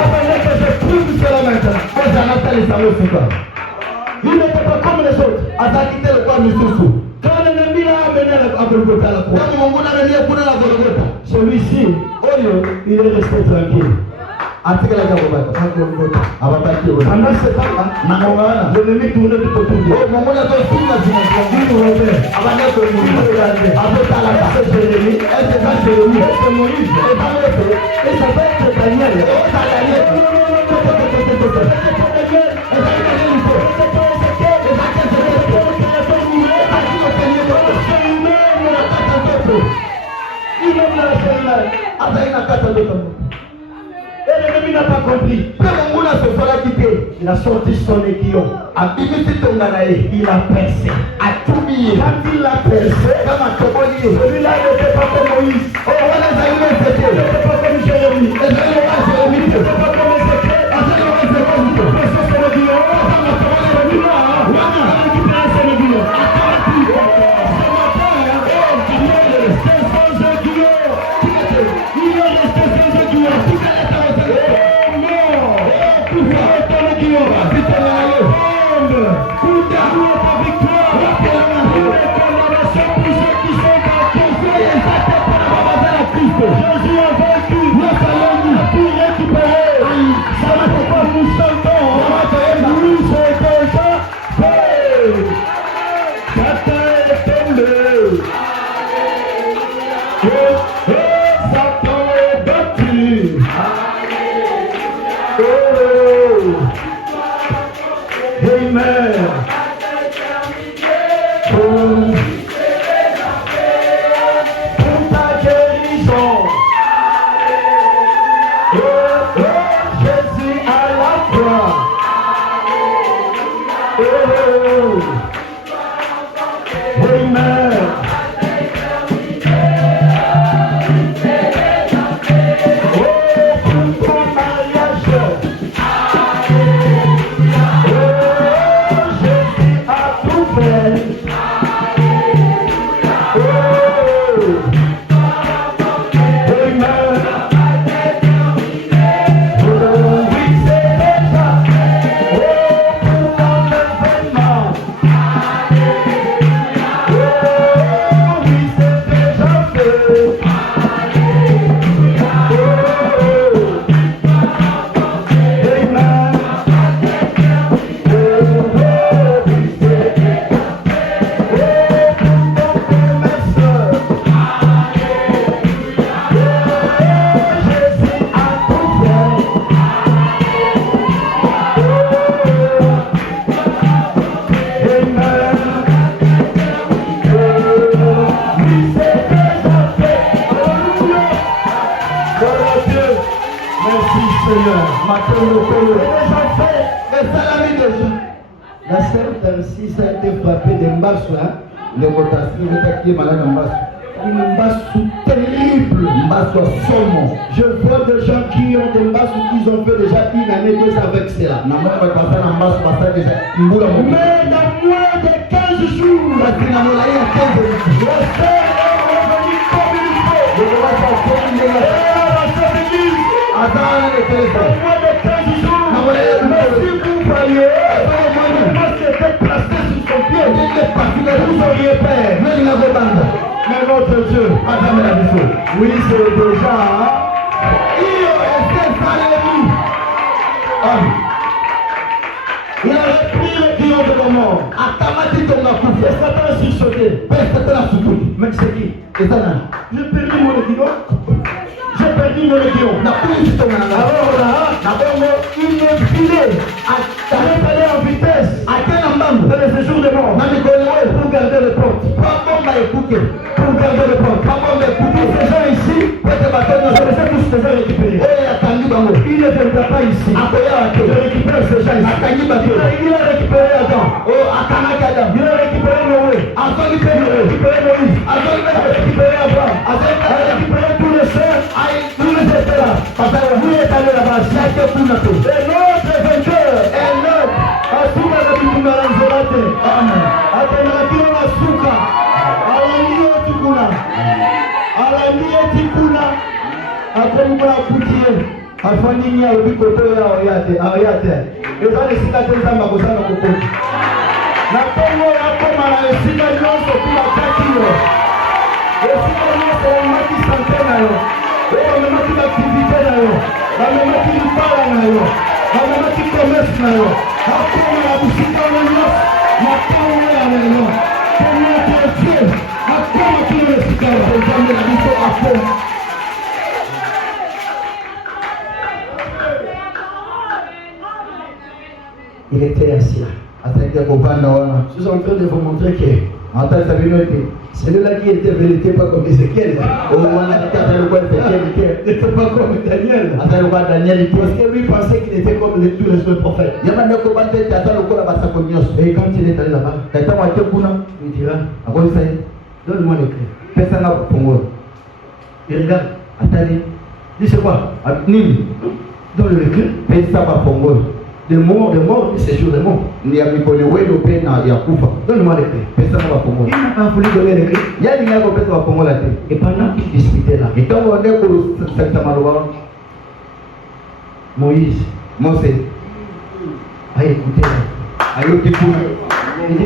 Apprenez que je prie jusqu'à là maintenant. Il n'était pas comme les autres. Quand l'ennemi l'a amené à Golgotha, la croix, celui-ci, il est resté tranquille. Pendant ce temps-là, l'ennemi tournait tout autour de lui. C'est Jérémie, c'est Moïse, et ça va être Daniel. Et l'ennemi n'a pas compris. Il a sorti son aiguillon. Il a percé. Quand il a percé, celui-là n'était pas comme Moïse. Il n'était pas comme Jérémie. Il n'était pas comme Ézéchiel. C'est son aiguillon. Celui-là a récupéré son aiguillon. Jésus a vaincu la calomnie pour récupérer. Ça ne peut pas nous sentons. Nous sommes déjà faits. Satan est tombé. Satan est battu. Amen. Et ça l'a mis déjà. La sœur Tarsis a été frappée de Mbassou. Le rotation est malade en Mbassou. Une Mbassou terrible. Mbassou seulement. Je vois des gens qui ont des Mbassou qui ont fait déjà une année, 2 avec cela. Mais dans moins de 15 jours, la sœur est revenue comme il faut. Et la sœur d'église, dans moins de 15 jours, si vous voyez, c'était placé sur son pied. Vous auriez peur. Mais notre Dieu, Madame la Bissot, oui, c'est déjà. Il a repris le triomphe de la mort. Et Satan a sursauté. Mais c'est qui? J'ai perdu mon équilibre. J'ai perdu mon équilibre. Alors là, il me filait. Il fallait en vitesse. Dans les séjours de mort. Pour garder les portes. Pour garder les portes. Tous ces gens ici, je les ai tous déjà récupérés. Il ne viendra pas ici. Je récupère ces gens ici. Il a récupéré Adam. Il a récupéré Noé. Il a récupéré Moïse. Il a récupéré Abraham. Il a récupéré tous les saints. Tous les étaient là. Lui est allé là-bas. Et notre vainqueur est notre. Asuka na kutungalanzolate. Atenakio na suka. Alamio tikuna. Atemukuna kutie. Afanyini ya ubikoto ya oyate. Ezali sikateza makosana kokoti. Na Kongo yakoma na esika nyonso pila kakio. Esika nyonso omaki sante na yo. Omemaki l'activité na yo. Omemaki lipala na yo. Omemaki commerce na yo. Akoma na busika na yo. Akoma ya na yo. Kenya kiefie. Akoma kile esika ya jambe na biso akoma. Il était assis là. Je suis en train de vous montrer que celui-là qui était vérité pas comme Ézéchiel. N'était pas comme Daniel. Parce que lui pensait qu'il était comme tous les autres prophètes. Et quand il est allé là-bas, il dira, donne-moi les clés. Il regarde. Dis c'est quoi? Donne les clés. De mort, c'est sur le mort. Donne-moi les clés. Il n'a pas voulu donner les clés. Et pendant qu'il discutait là, Moïse a écouté là. Il dit,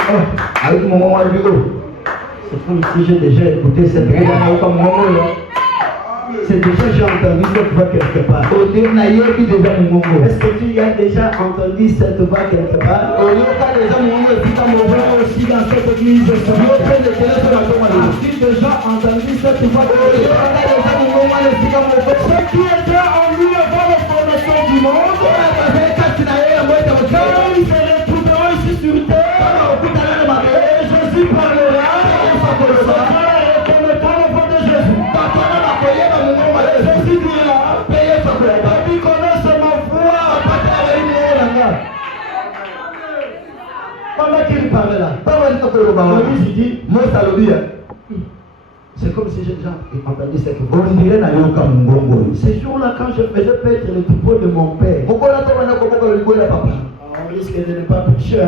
c'est comme si j'ai déjà écouté cette voix. C'est déjà j'ai entendu cette voix quelque part. Est-ce que tu as déjà entendu cette voix quelque part? Aussi dans cette église, as-tu déjà entendu cette voix quelque part? Ce qui était en lui avant la fondation du monde, quand il se retrouvera ici sur terre, et Jésus parlera, Jésus dira, tu connais ma foi. Pendant qu'il parlait là, Moïse dit, c'est comme si j'ai déjà entendu cette voix. Ces jours-là, quand je faisais paître le troupeau de mon père, on risque de ne pas prêcher. On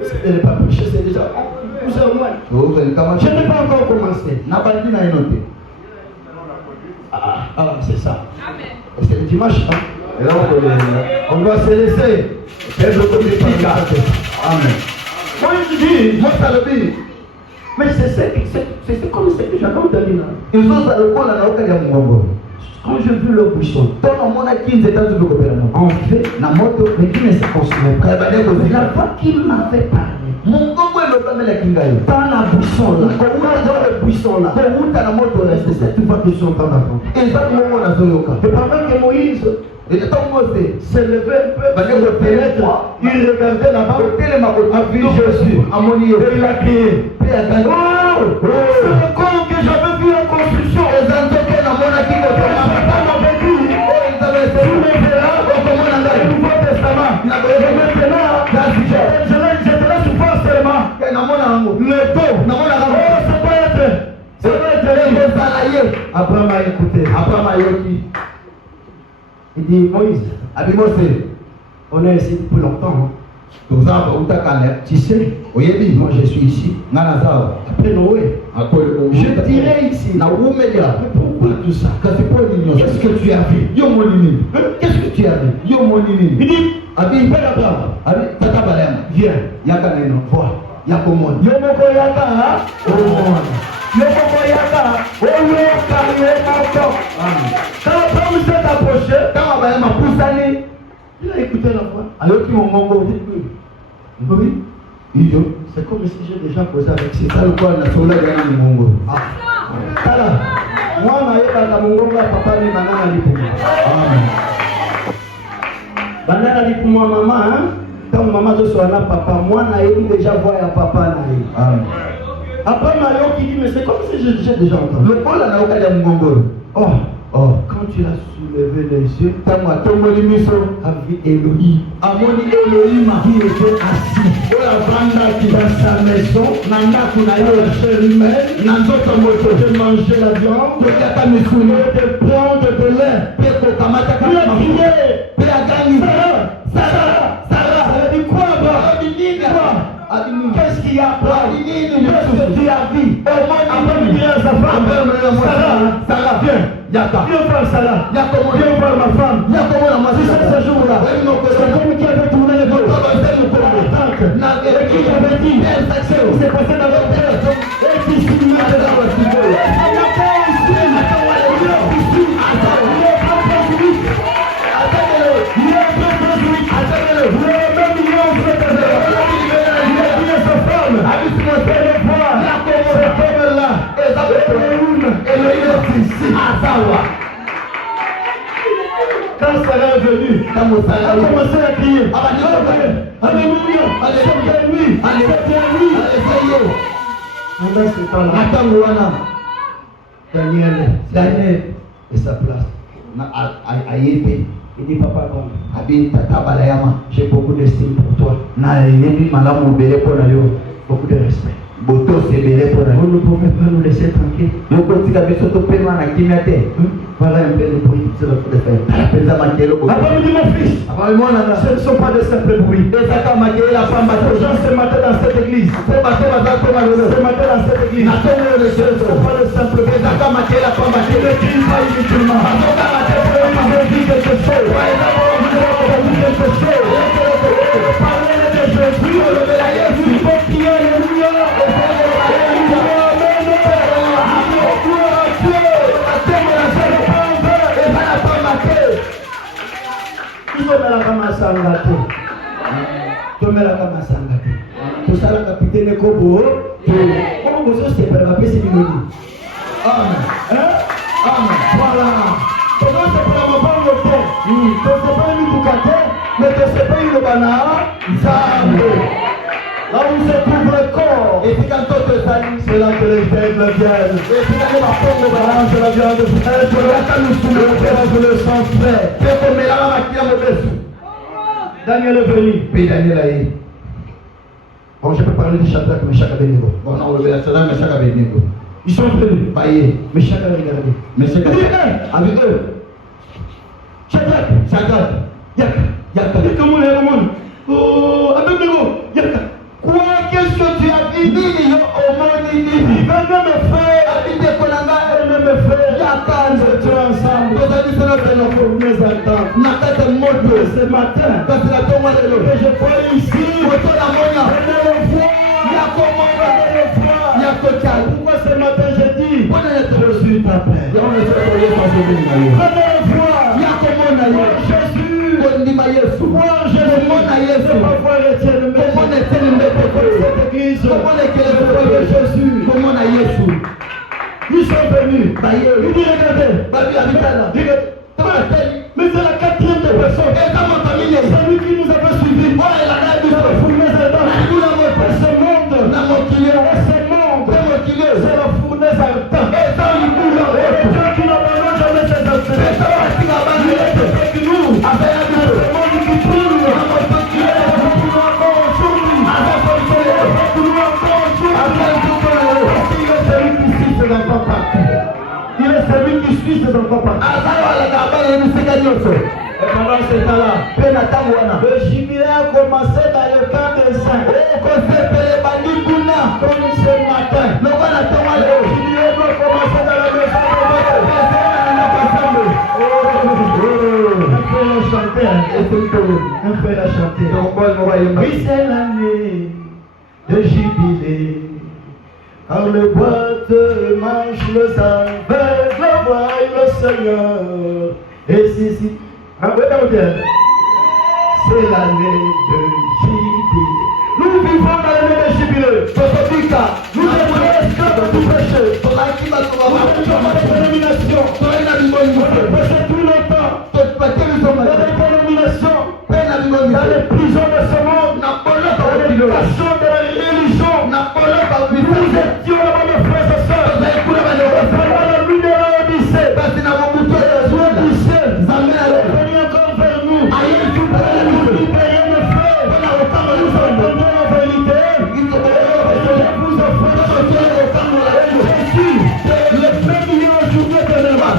risque de ne pas prêcher, c'est déjà plusieurs mois. Je n'ai pas encore commencé. C'est ça. C'est le dimanche. On doit se laisser. Amen. Moi je dis, mais c'est comme ce que j'avais entendu là. Quand je vis le buisson, en fait, mais qui ne se consomme pas. La voix qui m'avait parlé. Dans la buisson là, dans le buisson là, c'est cette voix que je suis en train d'entendre. Et pendant que Moïse s'est levé un peu, il regardait là-bas, a vu Jésus, et il a crié, c'est le corps que j'avais vu en construction. Tu me verras, Abraham a écouté. Abraham a écouté. Il dit Moïse, on est ici depuis longtemps. Tu sais, moi je suis ici. Après Noé, je dirais ici. Mais pourquoi tout ça? Qu'est-ce que tu as vu? Qu'est-ce que tu as vu? Il dit, Père Abraham, viens, vois, Yakomon. Yomoko yaka, Yomoko yaka, quand Abraham s'est approché, quand Abraham a poussé, il a écouté la voix. Alors qu'il m'a dit, oui, c'est comme si j'ai déjà posé avec ces ça le quoi la sola gana mungu. Moi na yeba na mungu papa ni banana lipumu. Banana lipumu maman hein. Quand maman te soit là papa moi na yebi déjà voir ya papa na yi. Après Mario qui dit mais c'est comme si j'ai déjà entendu. Le Paul na okala mungu. Quand tu as soulevé les yeux, Avi Elohim, Amoni Elohim qui était assis dans sa maison, la chair humaine, de manger la viande, de prendre de l'air, Sarah, dit quoi, qu'est-ce qu'il y a? Qu'est-ce que tu as vu? Sarah, viens. Viens voir Sarah. Viens voir ma femme. Tu sais ce jour-là, c'est comme qui avait tourné les dos. Et qui avait dit, c'est passé dans votre tête. Et qui s'y met dans votre tête. Quand Sarah est venue, elle a commencé à crier. Alléluia, c'est lui, pendant ce temps-là, Daniel et sa place. Il dit papa, j'ai beaucoup d'estime pour toi. Beaucoup de respect. Vous ne pouvez pas nous laisser tranquilles. Voilà un peu le bruit. C'est le coup de fer. Papa me dit mon fils, ce ne sont pas de simples bruits. Les gens ce matin dans cette église. Ce matin dans cette église. Ce ne sont pas de simples bruits. Ils ne crient pas inutilement. Ils disent quelque chose. Parlez de Jésus. Il faut crier alléluia. Capitaine Kobo, on vous aussi préparé ces minutes. Amen. Voilà. C'est pour la maman de terre. C'est pas une boucate, mais c'est pas une banane. Là où se trouve le corps. Et puis quand on te salue, c'est là que les faibles viennent. Et puis quand on va prendre le balance, c'est la viande fraîche. Je vais nous soulever le sang frais. C'est comme la qui a le dessous. Daniel est venu. Puis Daniel a eu. Bon, je peux parler de Shadrach, Meshach et Abednego. Bon, on va le Shadrach, Meshach et Abednego. Ils sont venus. Paillés. Meshach a regardé. Meshach avec eux. Shadrach. Yaka. Comment on est au monde? Oh, Abednego. Yaka. Quoi? Qu'est-ce que tu as dit? Il va me faire. Habiter Konanga. Il va me faire. Yaka, nous étions ensemble. Nous avons nos premiers attentes. Nakata Moto. Ce matin. Parce que la tombe est là. Et je vois ici. Pourquoi ce matin je dis je suis ta paix. Première fois, Jésus, voir Jésus, c'est pas voir Étienne, cette église, Jésus, ils sont venus, ils disent regardez, mais c'est la quatrième de personne, c'est lui qui nous avait suivis, ce monde, c'est la fournaise à temps. Et ça, il bouge et Dieu qui n'abandonne jamais ses enfants. Et ça, il est avec nous. Avec ce monde qui brûle. Il est avec nous encore aujourd'hui. Avec nous encore aujourd'hui. Il est celui qui siffle dans ton parc. Il est celui qui Le jubilé a commencé dans le camp des saints. Comme ce matin, le jubilé doit commencer dans la maison de un frère a chanté. Oui, c'est l'année de jubilé. Car le boîte mange le aveugle voit le Seigneur. Et si, c'est l'année de jubilé. Nous vivons dans l'année de jubilé. Nous avons l'esclave du péché. Nous avons la dénomination. Nous avons passé tout le temps dans la dénomination, dans les prisons de ce monde, dans les passions de la religion. Nous étions là-bas, mes frères et sœurs. Pendant la nuit de l'Odyssée, l'Odyssée est venu encore vers nous. Rien ne fait. Nous entendons la vérité. Je vous offre Jésus, le fait qu'il y a aujourd'hui éternellement.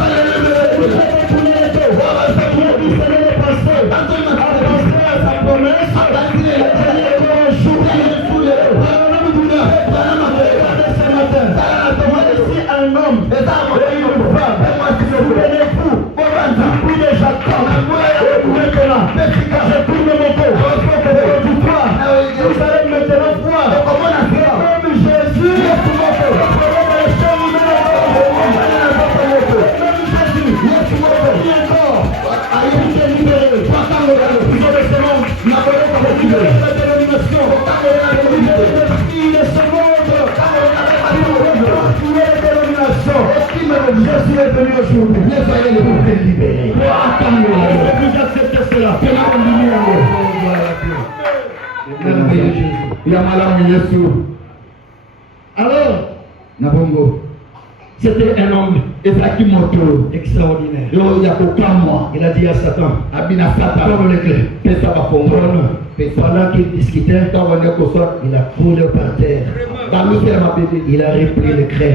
Jésus est venu aujourd'hui. Soyez pour te libérer. Vous acceptez cela. Alors, c'était un homme extraordinaire. Il a dit à Satan, comme le clé, pendant qu'il discutait, il a coulé par terre. Il a repris le clé.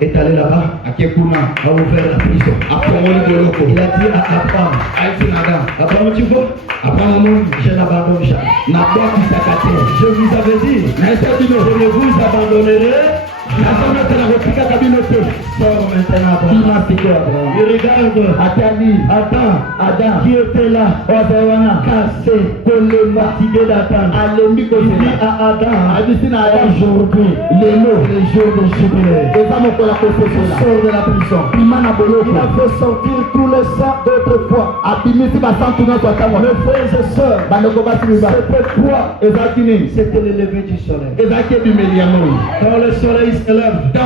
Est allé là-bas, a ouvert la prison. Il a dit à Abraham, tu vois, je n'abandonne jamais. Je vous avais dit, je ne vous abandonnerai. Sors maintenant. Il regarde Adam qui était là, cassé, fatigué d'attendre. Il dit à Adam, aujourd'hui, le jour de jubilé. Il sort de la prison. Il a fait sortir tous les saints d'autrefois. Mes frères et sœurs, c'était quoi? C'était le lever du soleil. Quand le soleil se lève, et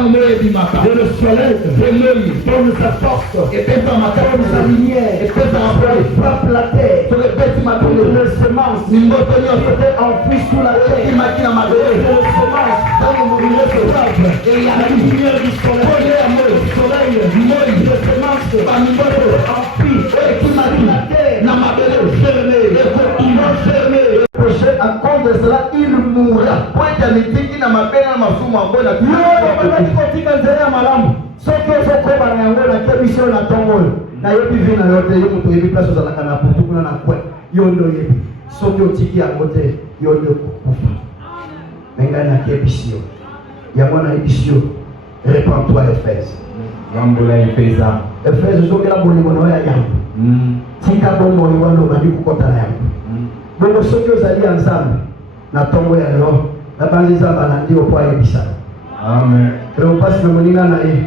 le soleil donne sa force, et donne sa lumière, et frappe la terre. Les semences étaient enfouies sous la terre. Les semences, et la lumière du soleil, les semences enfouies sous la terre, à cause de cela, il mourra. Répands-toi, Éphèse. Éphèse, je donc ceux qui allaient ensemble, na tombe ya lelo, na banza balandi au point ebisa. Amen. Et on passe le moninga na e,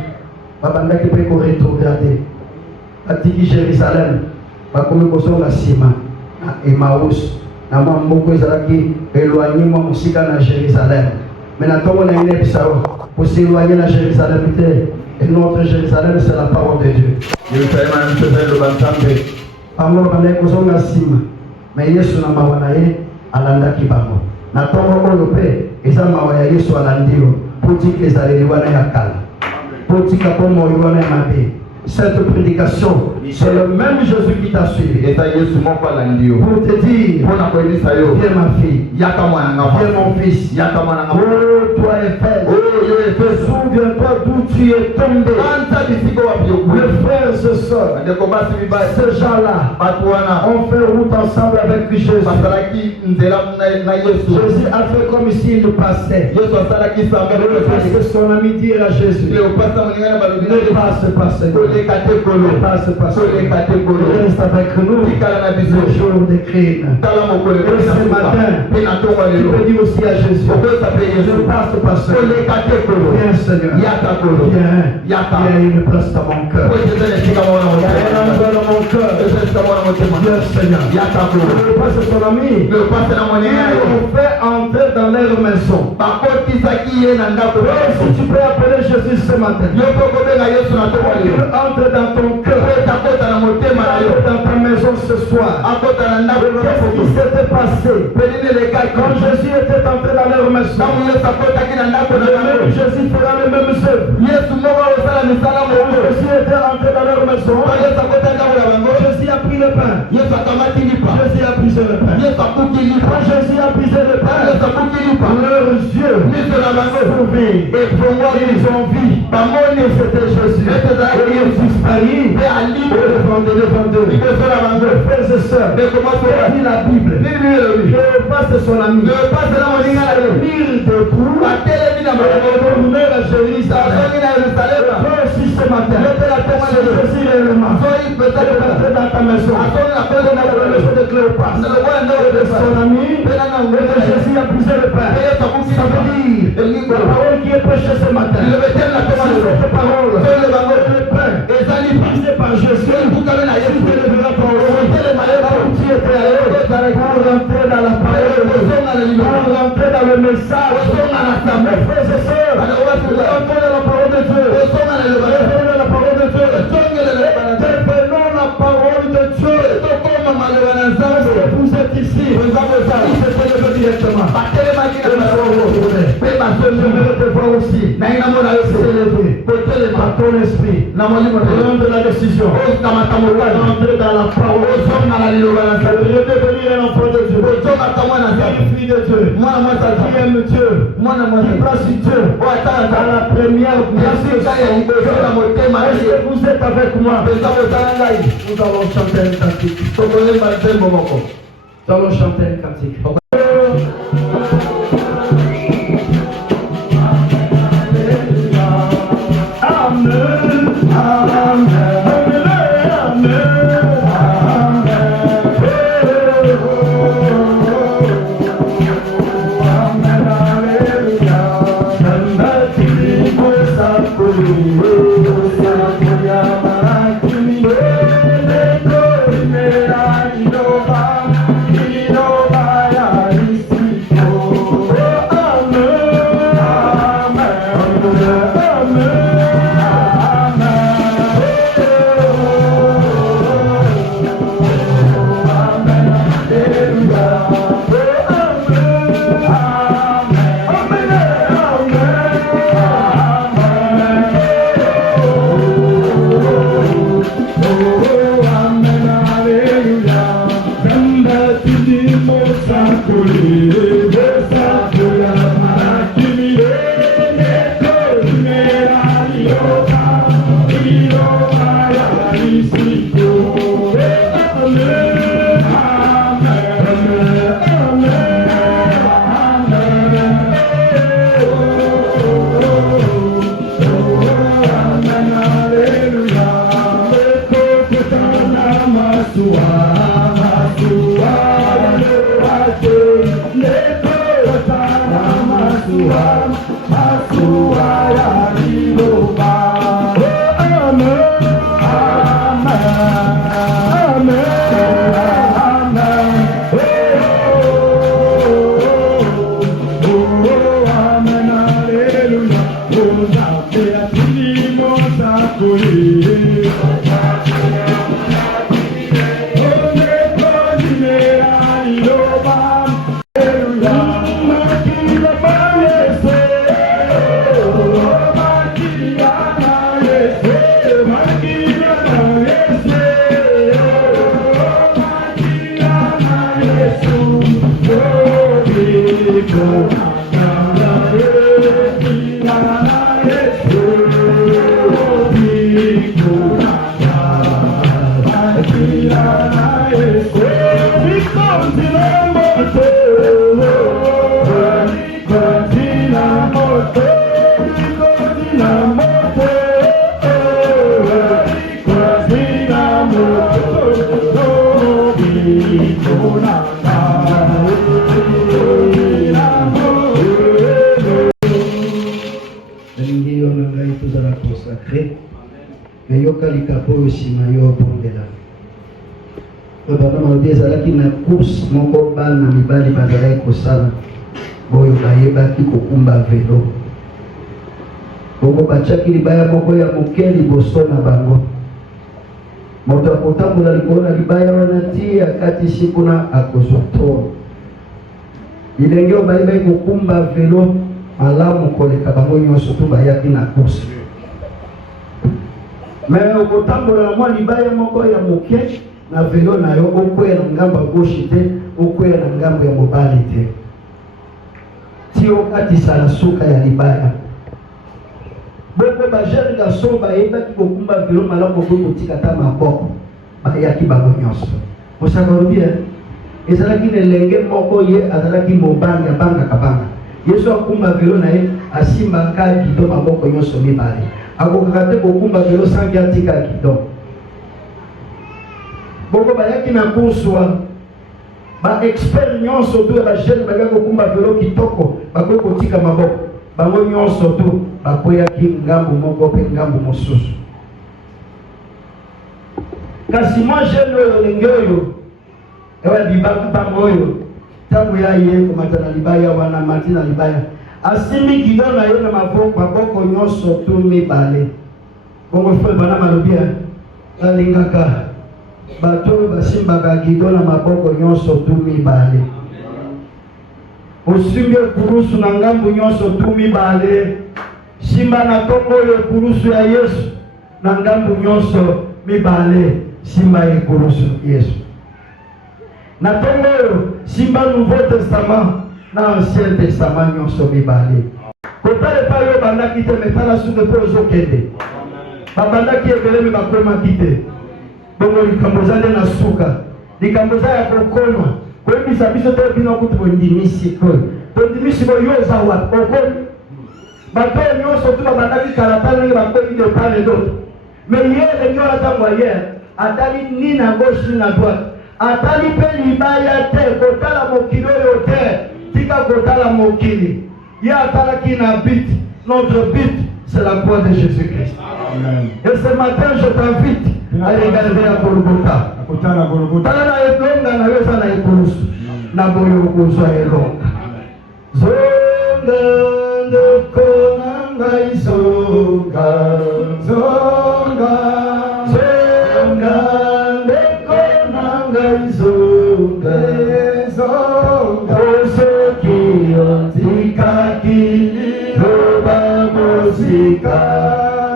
babanda ki pe ko rétrograder. Atiki Jérusalem, ba komi ko songa sima, na Emmaüs, na mamboko ezalaki éloigné moi musika na Jérusalem. Mais na tombe na ine ebisa pour s'éloigner na Jérusalem et notre Jérusalem c'est la parole de Dieu. Jérusalem c'est le bantambe. Amoro banda ko songa sima. Mais Yesu na mawa na ye alandaki bango na tongo oyo pe eza mawa ya Yesu alandio potika ezaleli wana ya kala potika pomo wana ya mabe. Cette prédication c'est le même Jésus qui t'a suivi pour te dire viens ma fille, viens mon fils, oh toi Éphèse, Souviens-toi d'où tu es tombé. Mes frères et sœurs, ces gens-là ont fait route ensemble avec Jésus. Jésus a fait comme s'il nous passait. Le pasteur, son ami, dit à Jésus, ne passe pas, Seigneur. Ne passe pas, Seigneur. Reste avec nous le jour des crimes. Et ce matin, tu peux dire aussi à Jésus, ne passe pas, Seigneur. Viens, Seigneur. Viens, une place dans mon cœur. Il y a un endroit dans mon cœur. Viens, Seigneur. Le pasteur, son ami, ils ont fait entrer dans leur maison. Si tu peux appeler Jésus ce matin, il entre dans ton cœur, dans ta maison ce soir. Qu'est-ce qui s'était passé quand Jésus était entré dans leur maison? Jésus fera les mêmes œuvres. Jésus était entré dans leur maison. Jésus a pris le pain. Jésus a brisé le pain. Quand Jésus a brisé le pain, leurs yeux ils ont vu. C'était Jésus. Et ils disparut devant eux. Frères et sœurs, lis la Bible. Je passe son ami. Lire debout. Retourner à Jérusalem. Toi aussi ce matin. Jésus réellement. Dans ta maison. Dans la maison de Cléopâtre. De son ami. Et Jésus a brisé le pain. Ça veut dire la parole qui est prêchée ce matin. Cette parole. Le pain. Brisé par Jésus. Tu lèveras ton rôle. Tu étais allé pour rentrer dans la parole. Pour rentrer dans le message. Mes frères et sœurs. Rentrer dans la parole de Dieu. Rentrer dans la parole de Dieu. Interpellons la parole de Dieu. Vous êtes ici. Il s'est levé directement. J'aimerais te voir aussi. S'élever par ton esprit. Prendre la décision. Rentrer dans la parole. Redevenir un enfant de Dieu. Une fille de Dieu. Qui aime Dieu. Qui place Dieu. Dans la première place. Est-ce que vous êtes avec moi? Nous allons chanter un cantique. Nous allons chanter un cantique. Amen. Amen. Hallelujah. Nalingi yo na ngai tozala consacré nayokalika po oyo nsima yo obondela oyo baba malobi ezalaki na course moko bana mibali bazalaki kosala oyo bayebaki kokumba velo bongo batiaki libaya moko ya moke liboso na bango moto akotambola likolo na libaya wana ti akatisi kuna akozwa toro bilenge oyo bayebaki kokumba velo malamu koleka bango nyonso to bayaki na course me okotambola na mwa libaya moko ya moke na velo na yo okwea na ngambo ya gauche te okwea na ngambo ya mobali te ti okatisa na suka ya libaya bongo bajene garso bayebaki kokumba velo malamu okoki kotika ta maboko bayaki bango nyonso osaka lobi ezalaki na elenge moko ye azalaki mobanga abangaka banga yesu akumba velo na ye asimbaka gido maboko nyonso mibale akokaka te kokumba velo sangi atika gido bongo bayaki na kurswa baexpert nyonso tu ya bajene bayaki kokumba velo kitoko bakoki kotika maboko bango nyonso tu bakweyaki ngambu moko mpe ngambu mosusu kasi mwa jene oyo lenge oyo ewa bibaki bango oyo ntango ya ye komata na libaya wana mati na libaya asimbi gido na ye na maboko nyonso tu mibale bongo fo bana malobi alingaka bato oyo basimbaka gido na maboko nyonso tu mibale osimbi ekulusu na ngambu nyonso tu mibale simba na tongo oyo ekulusu ya yesu na ngambu nyonso mibale simba ekulusu yesu na tongo oyo simba nouveau testament na ancien testament nyonso mibale kotala epai oyo bandaki te metala suka mpe ozokende babandaki ebelemi bakomaki te bongo likambo eza nde na suka likambo eza ya kokoma koyebisa biso te bino kutu bondimisi koyo tondimisi boyo oza wapi okomi bato oyo nyonso tu babandaki kalata ndenge bakomi de part et d'autre mais ye elengi oyo ntango aye atali ni na gauche ni na droite atali mpe libaya te kotala mokili oyo te tika kotala mokili ye atalaki na but notre but c'est la croix de Jésus-Christ. Et ce matin je t'invite à regarder à Golgotha. Tala na elonga na yo eza na ekulusu na boyo okozwa elonga zonga ndeko na ngai zonga zonga zonga ndeko na ngai zonga zonga soki otikaki loba mosika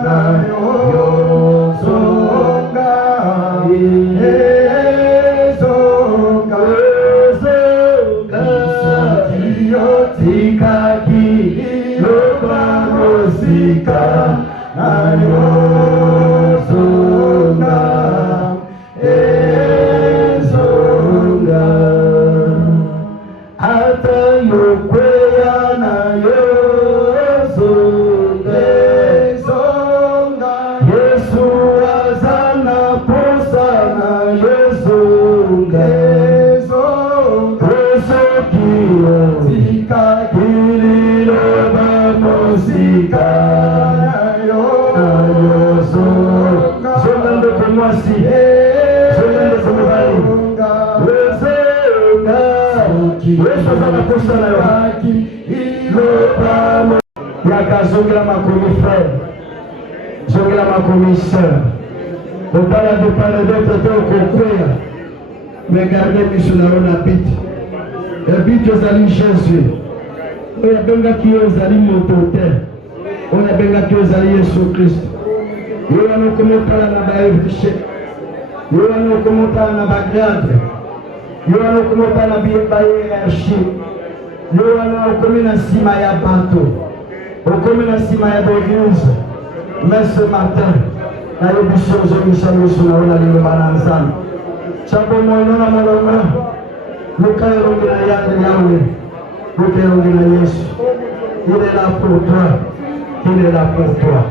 na yo zonga zonga zonga soki otikaki loba mosika na yo zonga zonga ata yokwea na yo zonga zonga Yesu azana posa na yo zonga zonga soki otikaki liloba mosika na yo zonga zonga ndeko mwasi zonga ndeko mobali Yesu azana posa na yo liloba yaka zongela makomi frère zongela makomi sœur kotala de part et d'autre te okokwea mais garde miso na yo na biti ebiti ozali Jésus oyo abengaki yo ozali moto te oyo abengaki yo ozali Yesu Kristo yo wana okomotala na baevêché yo wana okomotala na bagrade yo wana okomotala na bahierarchie yo wana okomi na nsima ya bato okomi na nsima ya baeglise mais ce matin nayebi so ozongisa miso na yo na liloba na Nzambe tyango mono na molongo luka elongi na yawe luka elongi na Yesu il est là pour toi il est là pour toi